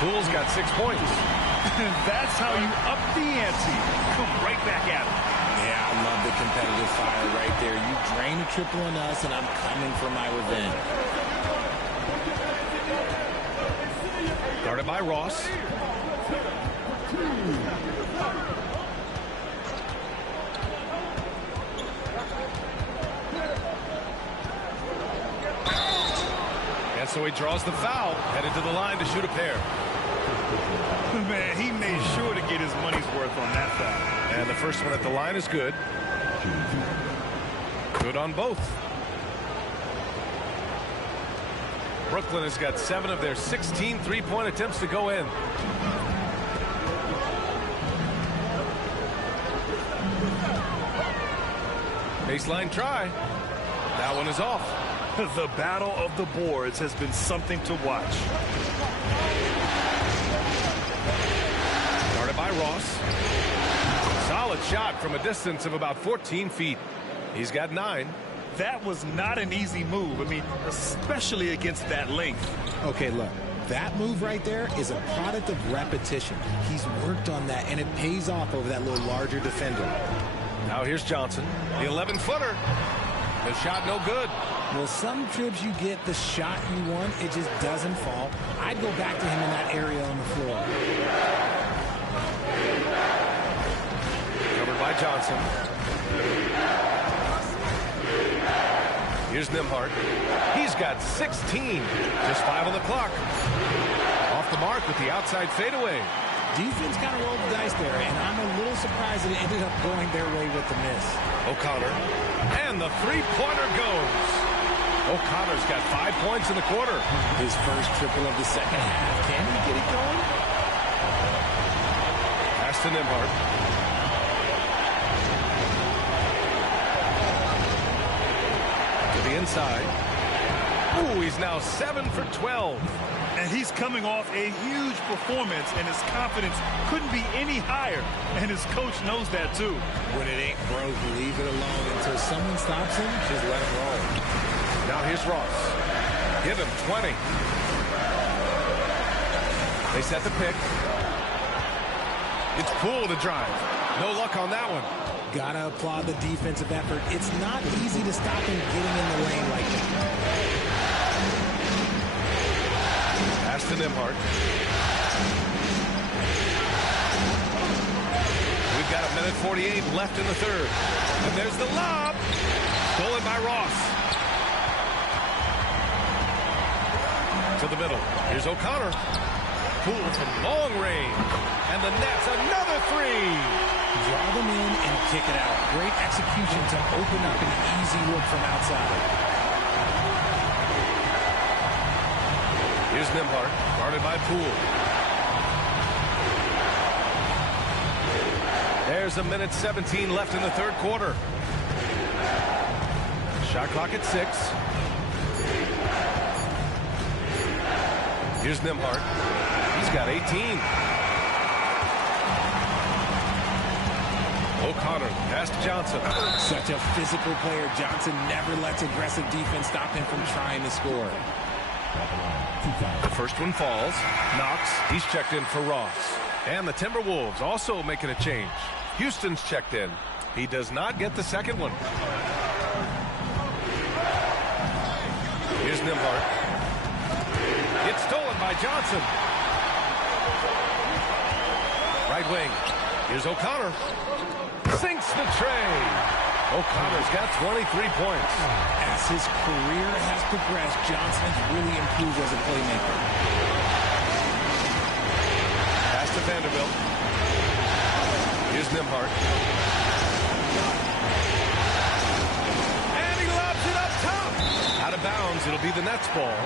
Poole's got 6 points. That's how you up the ante. Come right back at him. Yeah, I love the competitive fire right there. You drain a triple on us, and I'm coming for my revenge. Guarded by Ross. And so he draws the foul, headed to the line to shoot a pair. Man, he made sure to get his money's worth on that foul. And the first one at the line is good. Good on both. Brooklyn has got 7 of their 16 3-point attempts to go in. Baseline try. That one is off. The battle of the boards has been something to watch. Guarded by Ross. Solid shot from a distance of about 14 feet. He's got 9. That was not an easy move. I mean, especially against that length. Okay, look. That move right there is a product of repetition. He's worked on that, and it pays off over that little larger defender. Now here's Johnson. The 11-footer. The shot no good. Well, some trips you get the shot you want, it just doesn't fall. I'd go back to him in that area on the floor. Covered by Johnson. Here's Nembhard. He's got 16. Just 5 on the clock. Off the mark with the outside fadeaway. Defense kind of rolled the dice there, and I'm a little surprised that it ended up going their way with the miss. O'Connor. And the three-pointer goes. O'Connor's got 5 points in the quarter. His first triple of the second half. Can he get it going? Pass to Nembhard. To the inside. Ooh, he's now 7 for 12. And he's coming off a huge performance, and his confidence couldn't be any higher. And his coach knows that, too. When it ain't broke, leave it alone. Until someone stops him, just let it roll. Now here's Ross. Give him 20. They set the pick. It's Poole to drive. No luck on that one. Gotta applaud the defensive effort. It's not easy to stop him getting in the lane like that. Pass to Nembhard. We've got 1:48 left in the third. And there's the lob. Stolen by Ross. To the middle. Here's O'Connor. Poole from long range. And the net's another three. Draw them in and kick it out. Great execution to open up an easy look from outside. Here's Nembhard, guarded by Poole. There's 1:17 left in the third quarter. Shot clock at 6. Here's Nembhard. He's got 18. O'Connor, pass to Johnson. Such a physical player. Johnson never lets aggressive defense stop him from trying to score. The first one falls. Knox, he's checked in for Ross. And the Timberwolves also making a change. Houston's checked in. He does not get the second one. Here's Nembhard. It's stolen by Johnson. Right wing. Here's O'Connor. Sinks the tray. O'Connor's got 23 points. As his career has progressed, Johnson has really improved as a playmaker. Pass to Vanderbilt. Here's Nembhard. And he lobs it up top. Out of bounds, it'll be the Nets ball.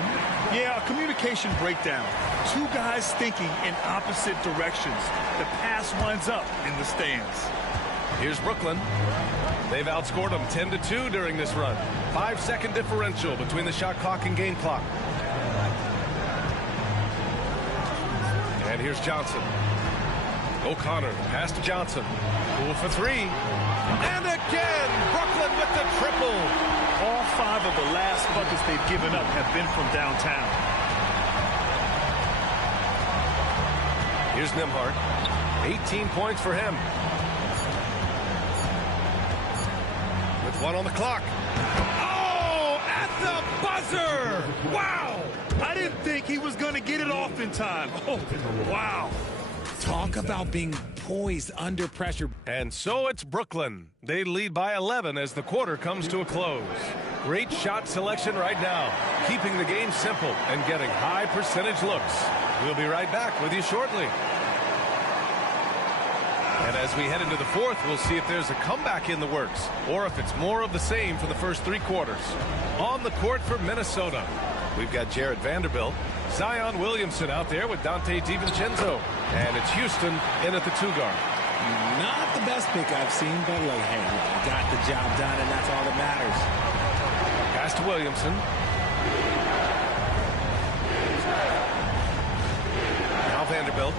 Yeah, a communication breakdown. Two guys thinking in opposite directions. The pass winds up in the stands. Here's Brooklyn. They've outscored them 10-2 during this run. 5-second differential between the shot clock and game clock. And here's Johnson. O'Connor, pass to Johnson. Poole for 3. And again, Brooklyn with the triple. All 5 of the last buckets they've given up have been from downtown. Here's Nembhard. 18 points for him. With 1 on the clock. Oh, at the buzzer! Wow! I didn't think he was going to get it off in time. Oh, wow. Talk about being poised under pressure. And so it's Brooklyn. They lead by 11 as the quarter comes to a close. Great shot selection right now, keeping the game simple and getting high percentage looks. We'll be right back with you shortly. And as we head into the fourth, we'll see if there's a comeback in the works or if it's more of the same for the first 3 quarters. On the court for Minnesota, we've got Jared Vanderbilt, Zion Williamson out there with Dante DiVincenzo, and it's Houston in at the 2 guard. Not the best pick I've seen, but like, hey, he got the job done, and that's all that matters. Pass to Williamson. Now Vanderbilt.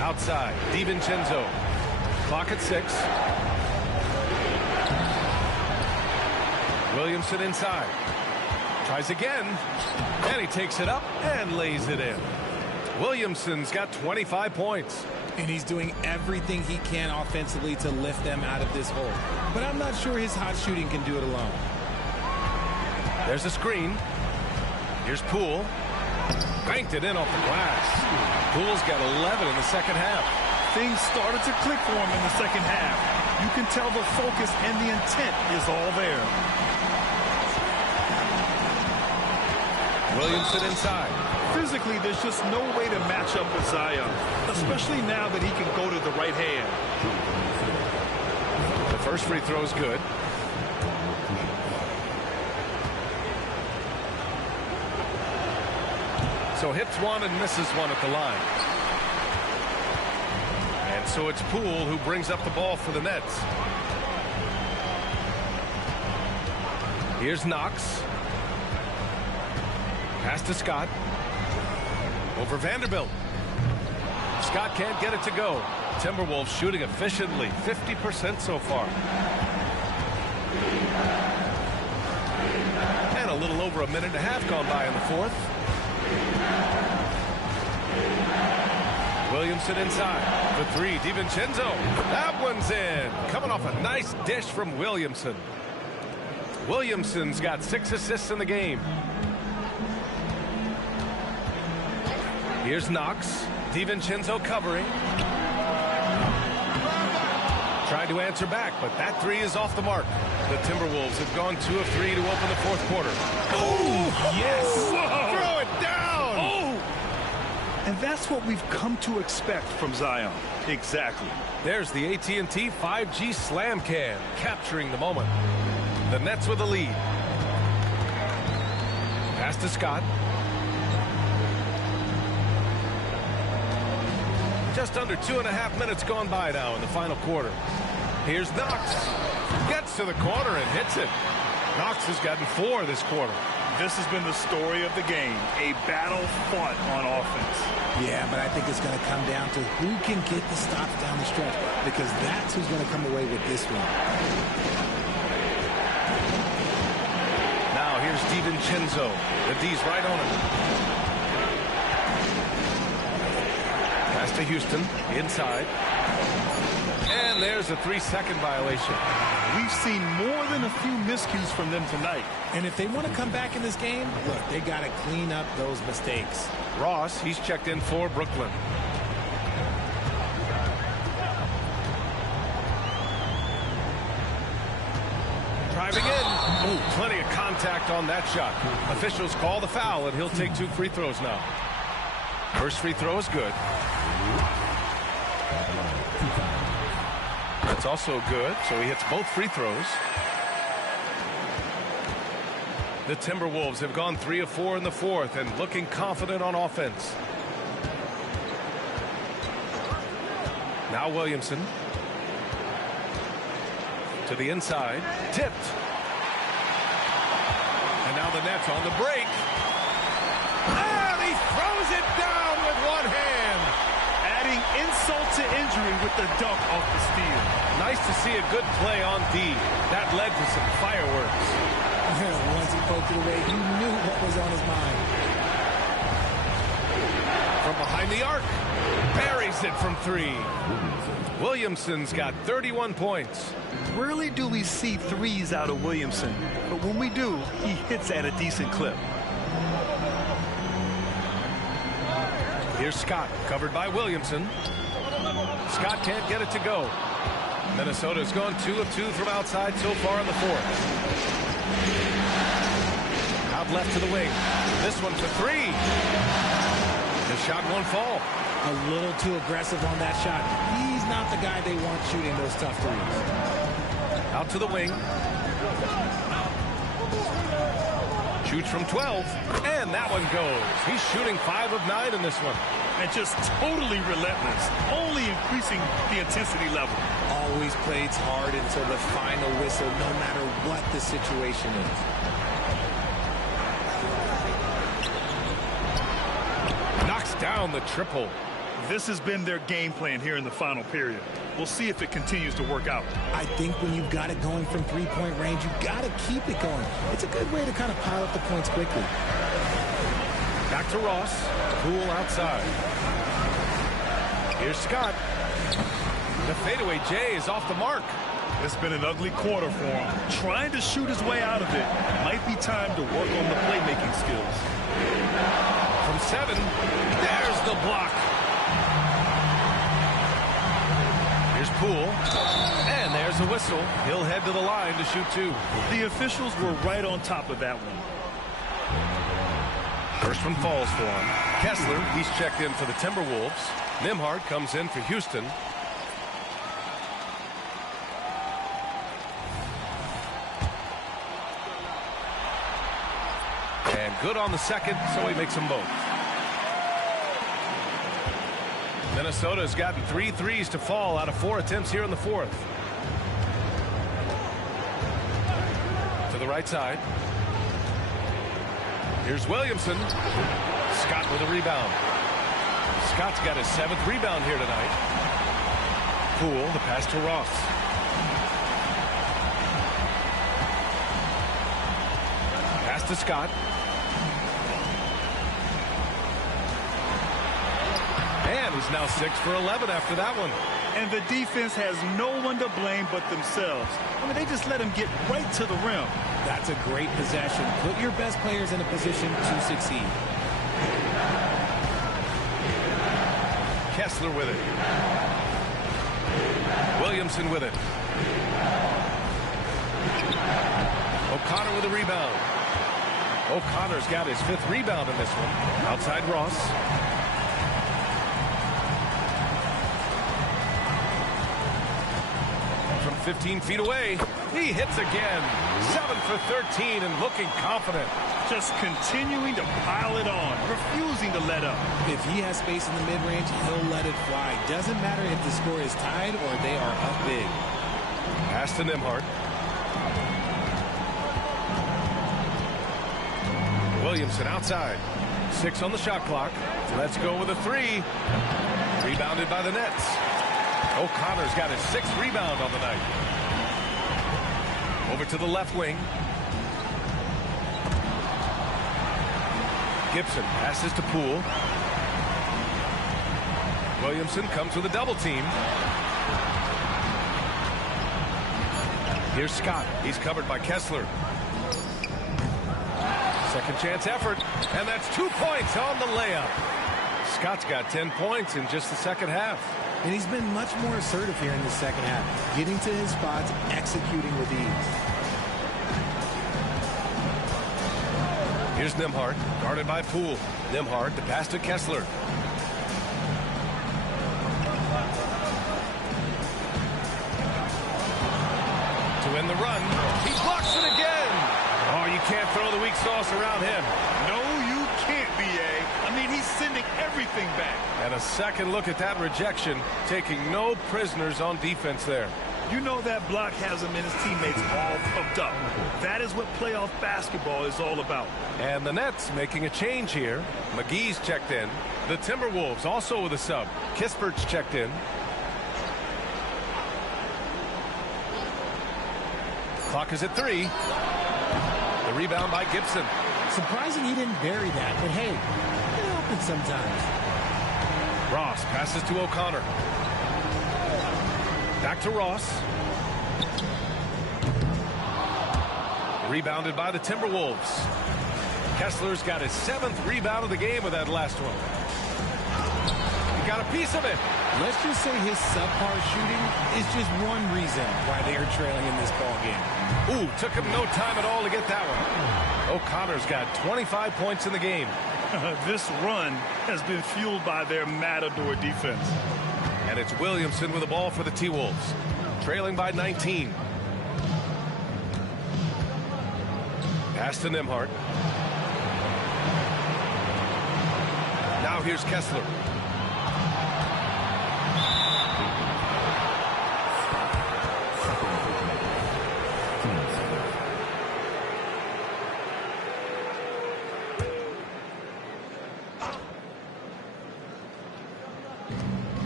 Outside, DiVincenzo. Clock at 6. Williamson inside. Tries again. And he takes it up and lays it in. Williamson's got 25 points. And he's doing everything he can offensively to lift them out of this hole. But I'm not sure his hot shooting can do it alone. There's a screen. Here's Poole. Banked it in off the glass. Poole's got 11 in the second half. Things started to click for him in the second half. You can tell the focus and the intent is all there. Williamson inside. Physically, there's just no way to match up with Zion, especially now that he can go to the right hand. The first free throw is good. So hits one and misses one at the line. And so it's Poole who brings up the ball for the Nets. Here's Knox. Pass to Scott. Over Vanderbilt. Scott can't get it to go. Timberwolves shooting efficiently, 50% so far. And a little over a minute and a half gone by in the fourth. Williamson inside. The three, DiVincenzo. That one's in. Coming off a nice dish from Williamson. Williamson's got 6 assists in the game. Here's Knox. DiVincenzo covering. Tried to answer back, but that three is off the mark. The Timberwolves have gone 2 of 3 to open the fourth quarter. Oh, yes! Whoa. Throw it down! Oh! And that's what we've come to expect from Zion. Exactly. There's the AT&T 5G Slam Can, capturing the moment. The Nets with the lead. Pass to Scott. Just under 2.5 minutes gone by now in the final quarter. Here's Knox. Gets to the corner and hits it. Knox has gotten 4 this quarter. This has been the story of the game. A battle fought on offense. Yeah, but I think it's going to come down to who can get the stops down the stretch, because that's who's going to come away with this one. Now here's DiVincenzo. The D's right on him. Pass to Houston, inside. And there's a 3-second violation. We've seen more than a few miscues from them tonight. And if they want to come back in this game, look, they got to clean up those mistakes. Ross, he's checked in for Brooklyn. Driving in. Ooh, plenty of contact on that shot. Officials call the foul, and he'll take 2 free throws now. First free throw is good. That's also good, so he hits both free throws. The Timberwolves have gone 3 of 4 in the fourth and looking confident on offense. Now Williamson. To the inside. Tipped. And now the Nets on the break. And he throws it down with one hand. Adding insult to injury with the dunk off the steal. Nice to see a good play on D. That led to some fireworks. Once he poked it away, you knew what was on his mind. From behind the arc. Buries it from 3. Williamson's got 31 points. Rarely do we see threes out of Williamson, but when we do, he hits at a decent clip. Here's Scott, covered by Williamson. Scott can't get it to go. Minnesota's gone 2 of 2 from outside so far in the fourth. Out left to the wing. This one for 3. The shot won't fall. A little too aggressive on that shot. He's not the guy they want shooting those tough threes. Out to the wing. Shoots from 12. And that one goes. He's shooting 5 of 9 in this one. And just totally relentless. Only increasing the intensity level. Always plays hard until the final whistle, no matter what the situation is. Knocks down the triple. This has been their game plan here in the final period. We'll see if it continues to work out. I think when you've got it going from three-point range, you've got to keep it going. It's a good way to kind of pile up the points quickly. Back to Ross. Poole outside. Here's Scott. The fadeaway J is off the mark. It's been an ugly quarter for him. Trying to shoot his way out of it. Might be time to work on the playmaking skills. From 7, there's the block. Here's Poole. And there's a whistle. He'll head to the line to shoot 2. The officials were right on top of that one. First one falls for him. Kessler, he's checked in for the Timberwolves. Nembhard comes in for Houston. And good on the second, so he makes them both. Minnesota's gotten 3 threes to fall out of 4 attempts here in the fourth. To the right side. Here's Williamson. Scott with a rebound. Scott's got his 7th rebound here tonight. Poole, the pass to Ross. Pass to Scott. And he's now 6 for 11 after that one. And the defense has no one to blame but themselves. I mean, they just let him get right to the rim. That's a great possession. Put your best players in a position to succeed. Kessler with it. Williamson with it. O'Connor with a rebound. O'Connor's got his 5th rebound in this one. Outside Ross. From 15 feet away, he hits again. 7 for 13 and looking confident. Just continuing to pile it on, refusing to let up. If he has space in the mid-range, he'll let it fly. Doesn't matter if the score is tied or they are up big. Pass to Nembhard. Williamson outside. 6 on the shot clock. Let's go with a 3. Rebounded by the Nets. O'Connor's got his 6th rebound on the night. Over to the left wing. Gibson passes to Poole. Williamson comes with a double team. Here's Scott. He's covered by Kessler. Second chance effort. And that's 2 points on the layup. Scott's got 10 points in just the second half. And he's been much more assertive here in the second half. Getting to his spots, executing with ease. Here's Nembhard, guarded by Poole. Nembhard to pass to Kessler. To end the run. He blocks it again. Oh, you can't throw the weak sauce around him. No, you can't, B.A. I mean, he's sending everything back. And a second look at that rejection, taking no prisoners on defense there. You know that block has him and his teammates all pumped up. That is what playoff basketball is all about. And the Nets making a change here. McGee's checked in. The Timberwolves also with a sub. Kispert's checked in. Clock is at 3. The rebound by Gibson. Surprising he didn't bury that, but hey, it happens sometimes. Ross passes to O'Connor. Back to Ross. Rebounded by the Timberwolves. Kessler's got his 7th rebound of the game with that last one. He got a piece of it. Let's just say his subpar shooting is just one reason why they are trailing in this ball game. Ooh, took him no time at all to get that one. O'Connor's got 25 points in the game. This run has been fueled by their matador defense. And it's Williamson with the ball for the T-Wolves. Trailing by 19. Pass to Nembhard. Now here's Kessler.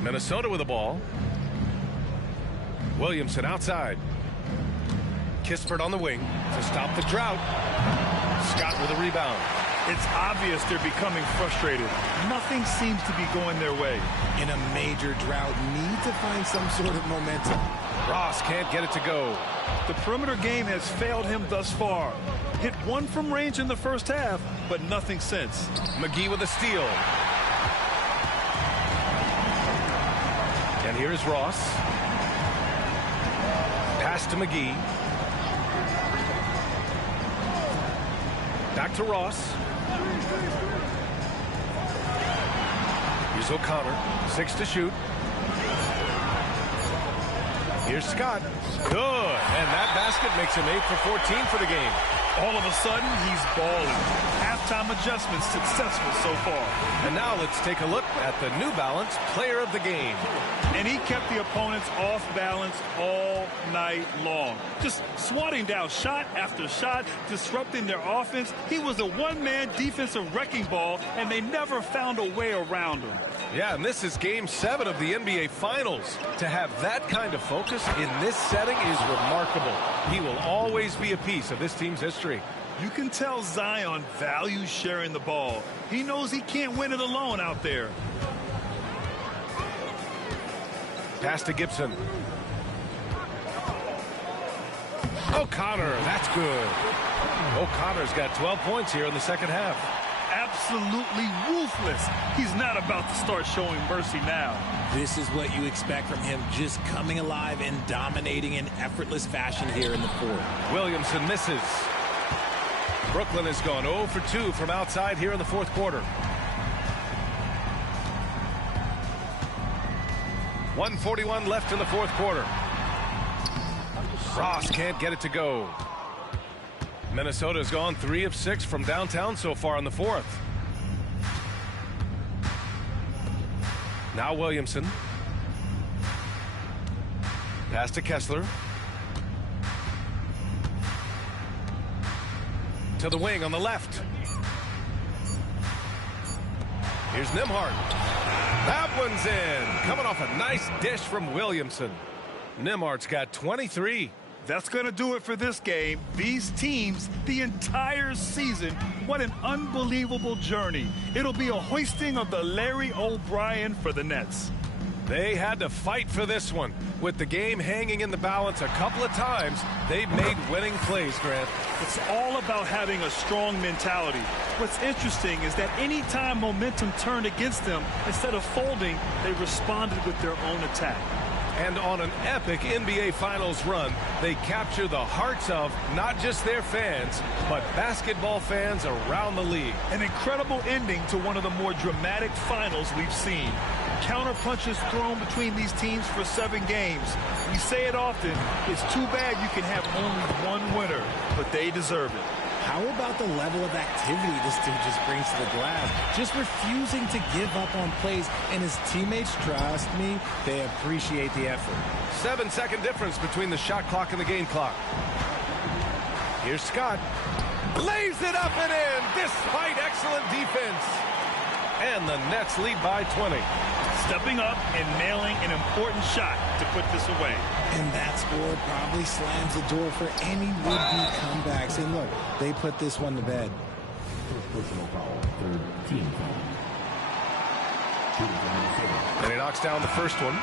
Minnesota with the ball. Williamson outside. Kispert on the wing to stop the drought. Scott with a rebound. It's obvious they're becoming frustrated. Nothing seems to be going their way. In a major drought, need to find some sort of momentum. Ross can't get it to go. The perimeter game has failed him thus far. Hit one from range in the first half, but nothing since. McGee with a steal. And here's Ross. Pass to McGee. Back to Ross. Here's O'Connor. 6 to shoot. Here's Scott. Good. And that basket makes him 8 for 14 for the game. All of a sudden, he's balling. Half halftime adjustments successful so far. And now let's take a look at the New Balance Player of the Game. And he kept the opponents off balance all night long. Just swatting down shot after shot, disrupting their offense. He was a one-man defensive wrecking ball, and they never found a way around him. Yeah, and this is Game 7 of the NBA Finals. To have that kind of focus in this setting is remarkable. He will always be a piece of this team's history. You can tell Zion values sharing the ball. He knows he can't win it alone out there. Pass to Gibson. O'Connor, that's good. O'Connor's got 12 points here in the second half. Absolutely ruthless. He's not about to start showing mercy now. This is what you expect from him, just coming alive and dominating in effortless fashion here in the fourth. Williamson misses. Brooklyn has gone 0 for 2 from outside here in the fourth quarter. 1:41 left in the fourth quarter. Ross can't get it to go. Minnesota's gone 3 of 6 from downtown so far in the fourth. Now Williamson. Pass to Kessler. To the wing on the left. Here's Nembhard. That one's in. Coming off a nice dish from Williamson. Nembhard's got 23. That's going to do it for this game. These teams, the entire season, what an unbelievable journey. It'll be a hoisting of the Larry O'Brien for the Nets. They had to fight for this one. With the game hanging in the balance a couple of times, they've made winning plays, Grant. It's all about having a strong mentality. What's interesting is that anytime momentum turned against them, instead of folding, they responded with their own attack. And on an epic NBA Finals run, they capture the hearts of not just their fans, but basketball fans around the league. An incredible ending to one of the more dramatic finals we've seen. Counter punches thrown between these teams for 7 games. We say it often, it's too bad you can have only one winner, but they deserve it. How about the level of activity this dude just brings to the glass? Just refusing to give up on plays, and his teammates, trust me, they appreciate the effort. 7-second difference between the shot clock and the game clock. Here's Scott. Lays it up and in, despite excellent defense. And the Nets lead by 20. Stepping up and nailing an important shot to put this away. And that score probably slams the door for any would-be comebacks. And look, they put this one to bed. Personal foul, third team foul. And he knocks down the first one.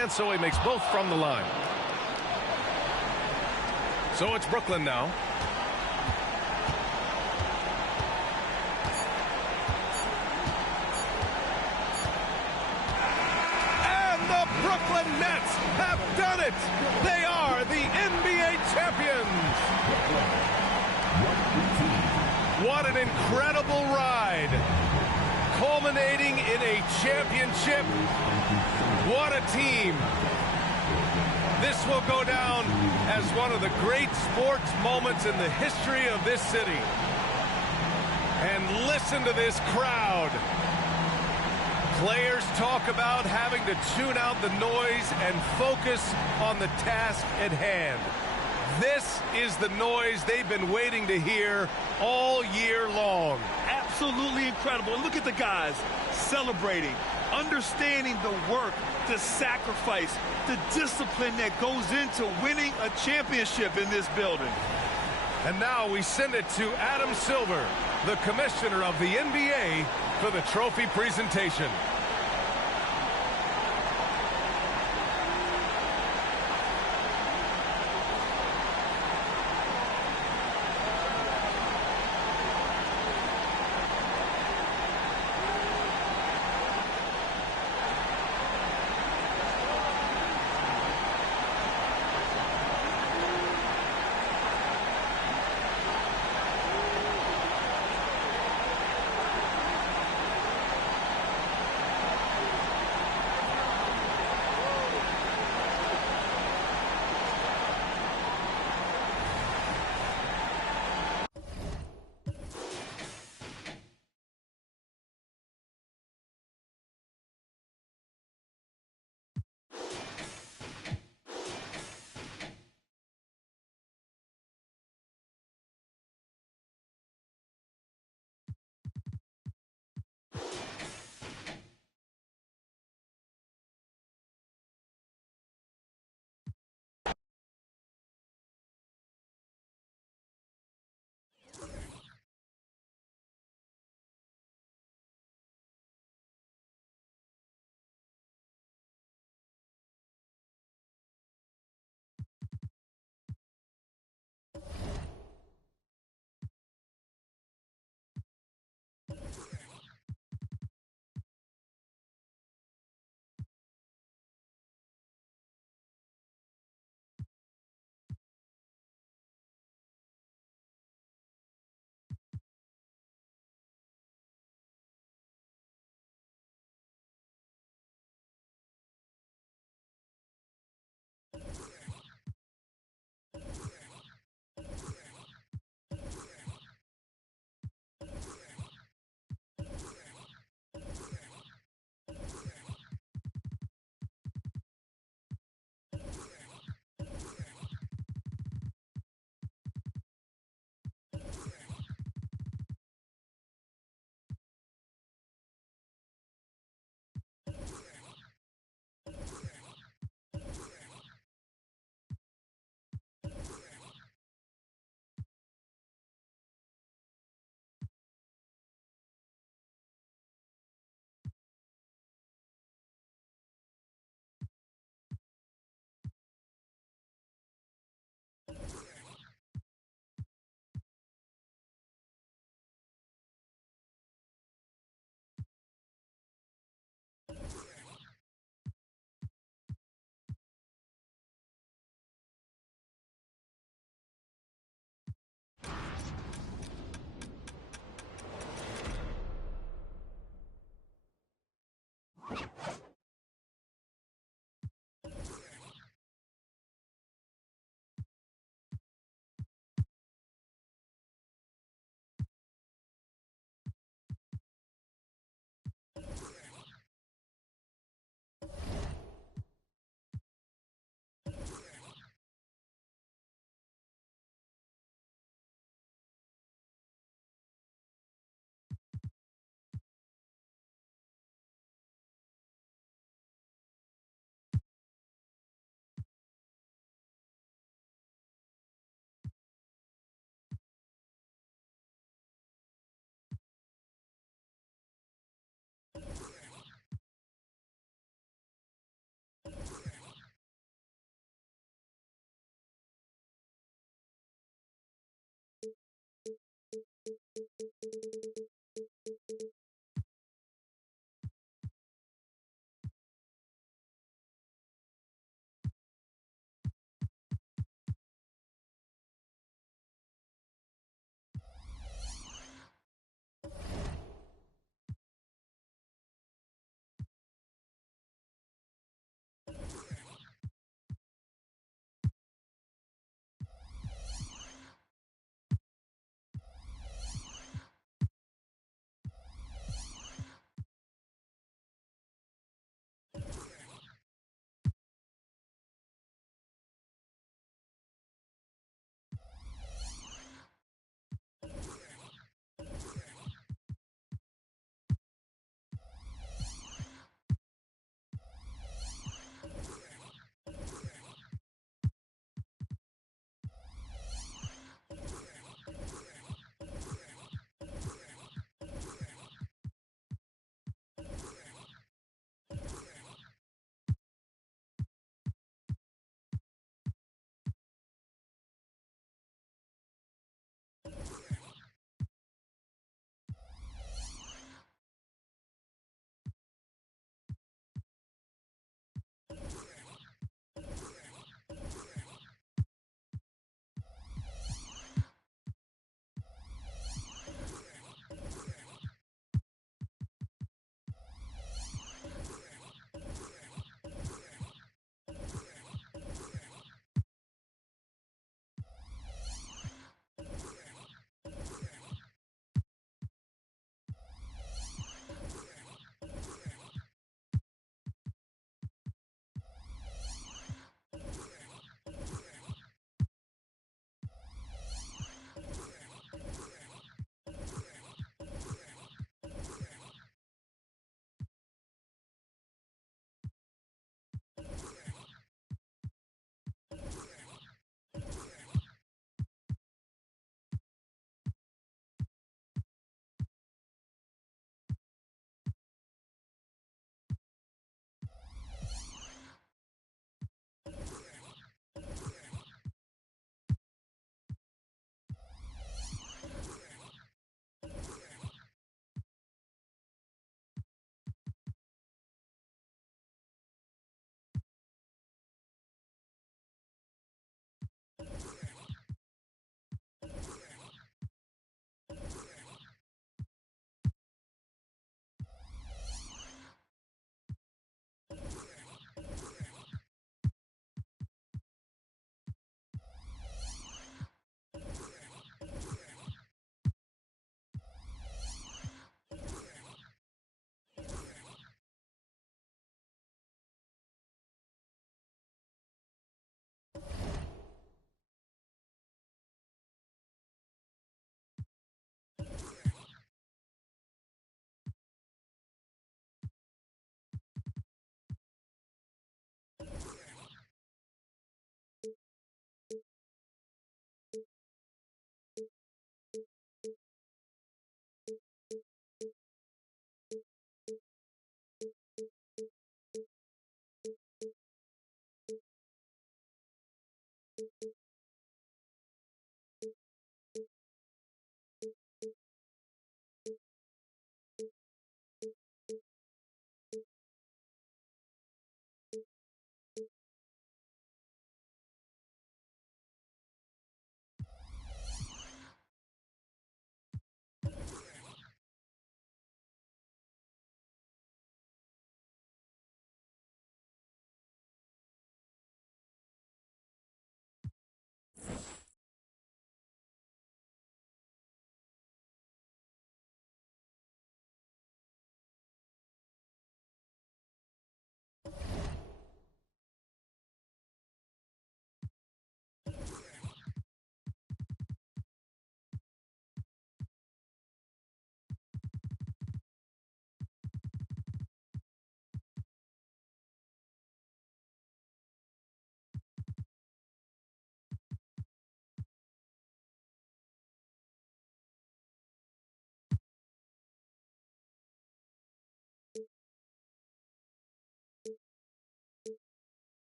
And so he makes both from the line. So it's Brooklyn now. And the Brooklyn Nets have done it. They are the NBA champions. What an incredible ride. Culminating in a championship. What a team. This will go down as one of the great sports moments in the history of this city. And listen to this crowd. Players talk about having to tune out the noise and focus on the task at hand. This is the noise they've been waiting to hear all year long. Absolutely incredible. Look at the guys celebrating, understanding the work, the sacrifice, the discipline that goes into winning a championship in this building. And now we send it to Adam Silver, the commissioner of the NBA, for the trophy presentation.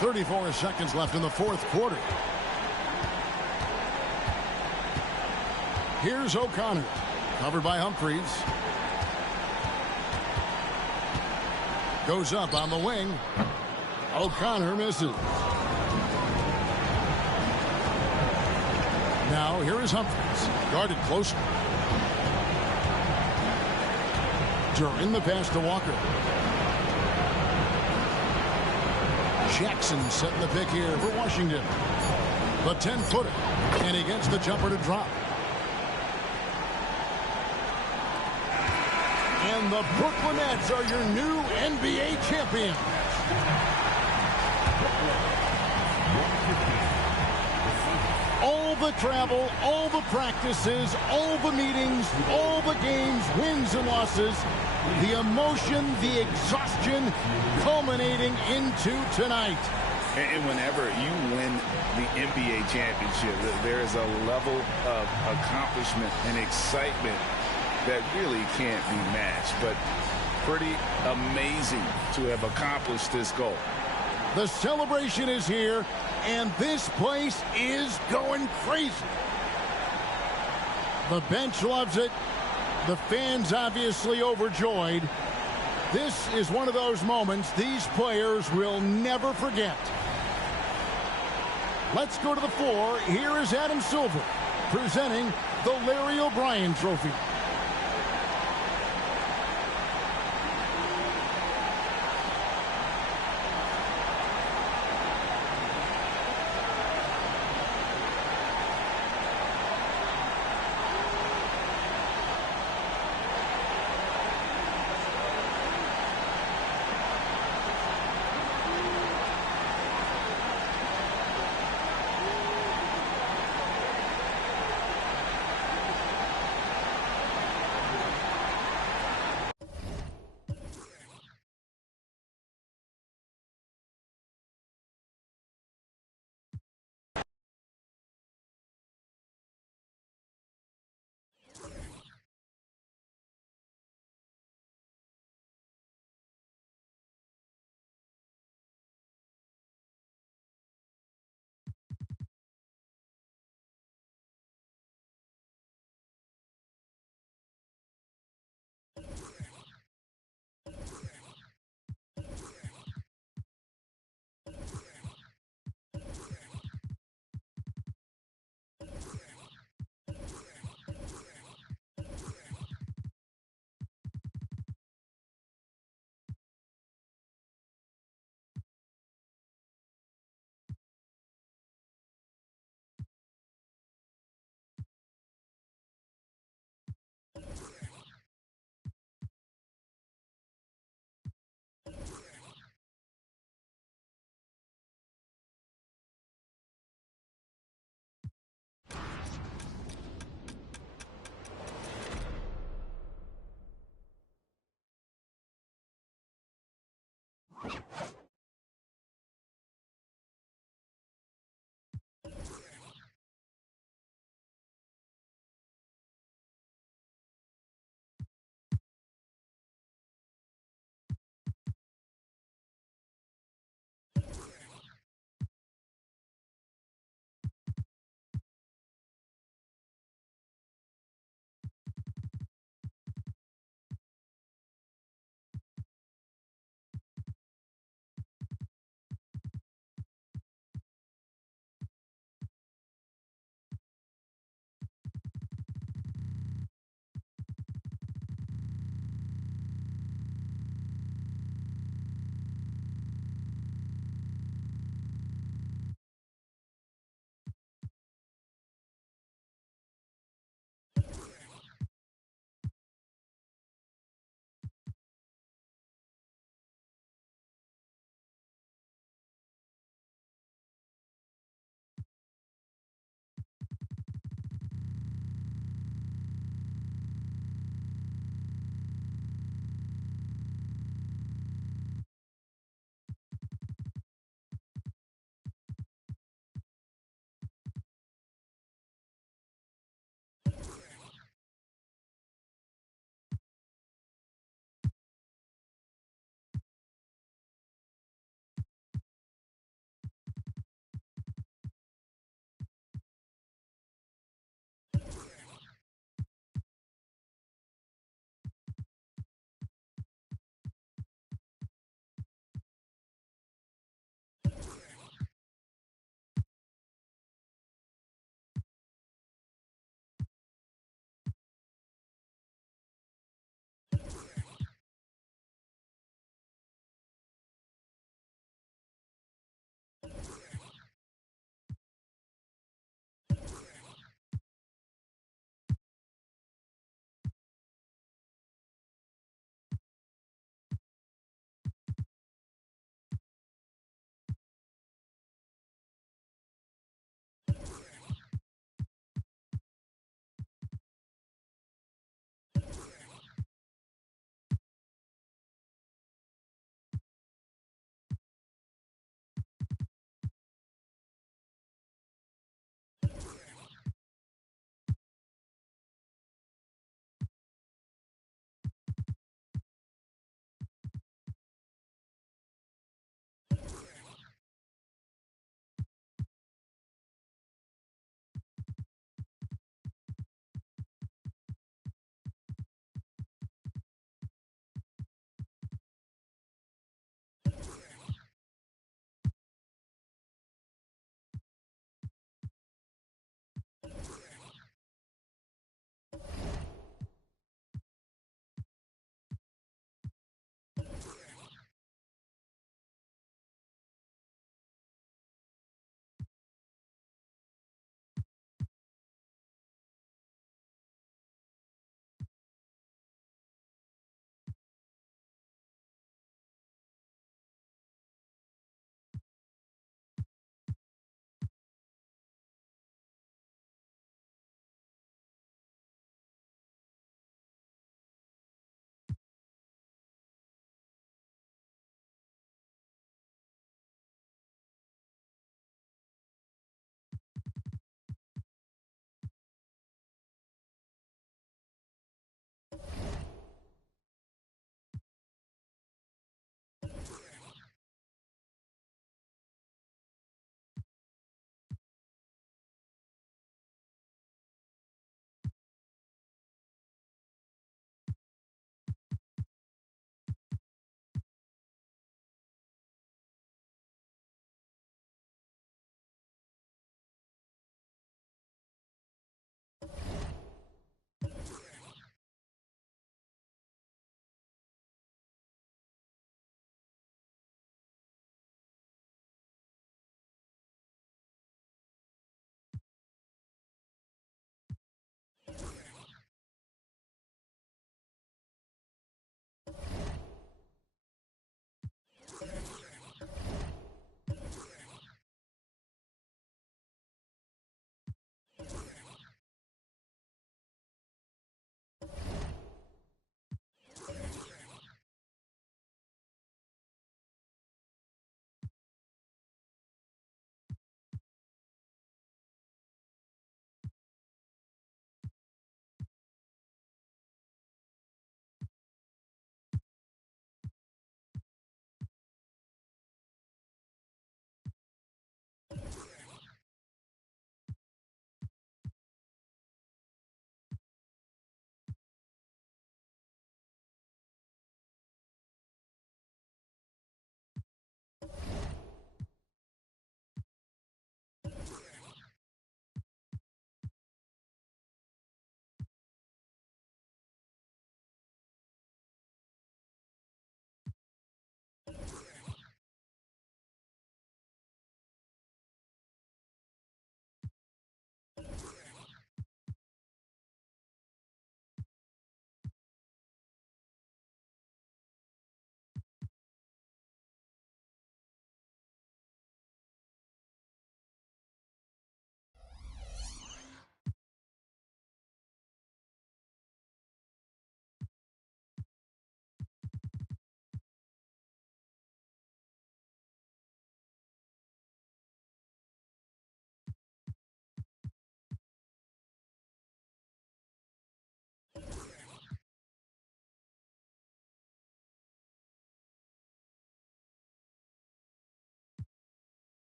34 seconds left in the fourth quarter. Here's O'Connor, covered by Humphries. Goes up on the wing. O'Connor misses. Now here is Humphries, guarded closely. During the pass to Walker. Jackson setting the pick here for Washington. The 10-footer, and he gets the jumper to drop. And the Brooklyn Nets are your new NBA champions. All the travel, all the practices, all the meetings, all the games, wins and losses, the emotion, the exhaustion culminating into tonight. And whenever you win the NBA championship, there is a level of accomplishment and excitement that really can't be matched. But pretty amazing to have accomplished this goal. The celebration is here, and this place is going crazy. The bench loves it. The fans obviously overjoyed. This is one of those moments these players will never forget. Let's go to the floor. Here is Adam Silver presenting the Larry O'Brien Trophy.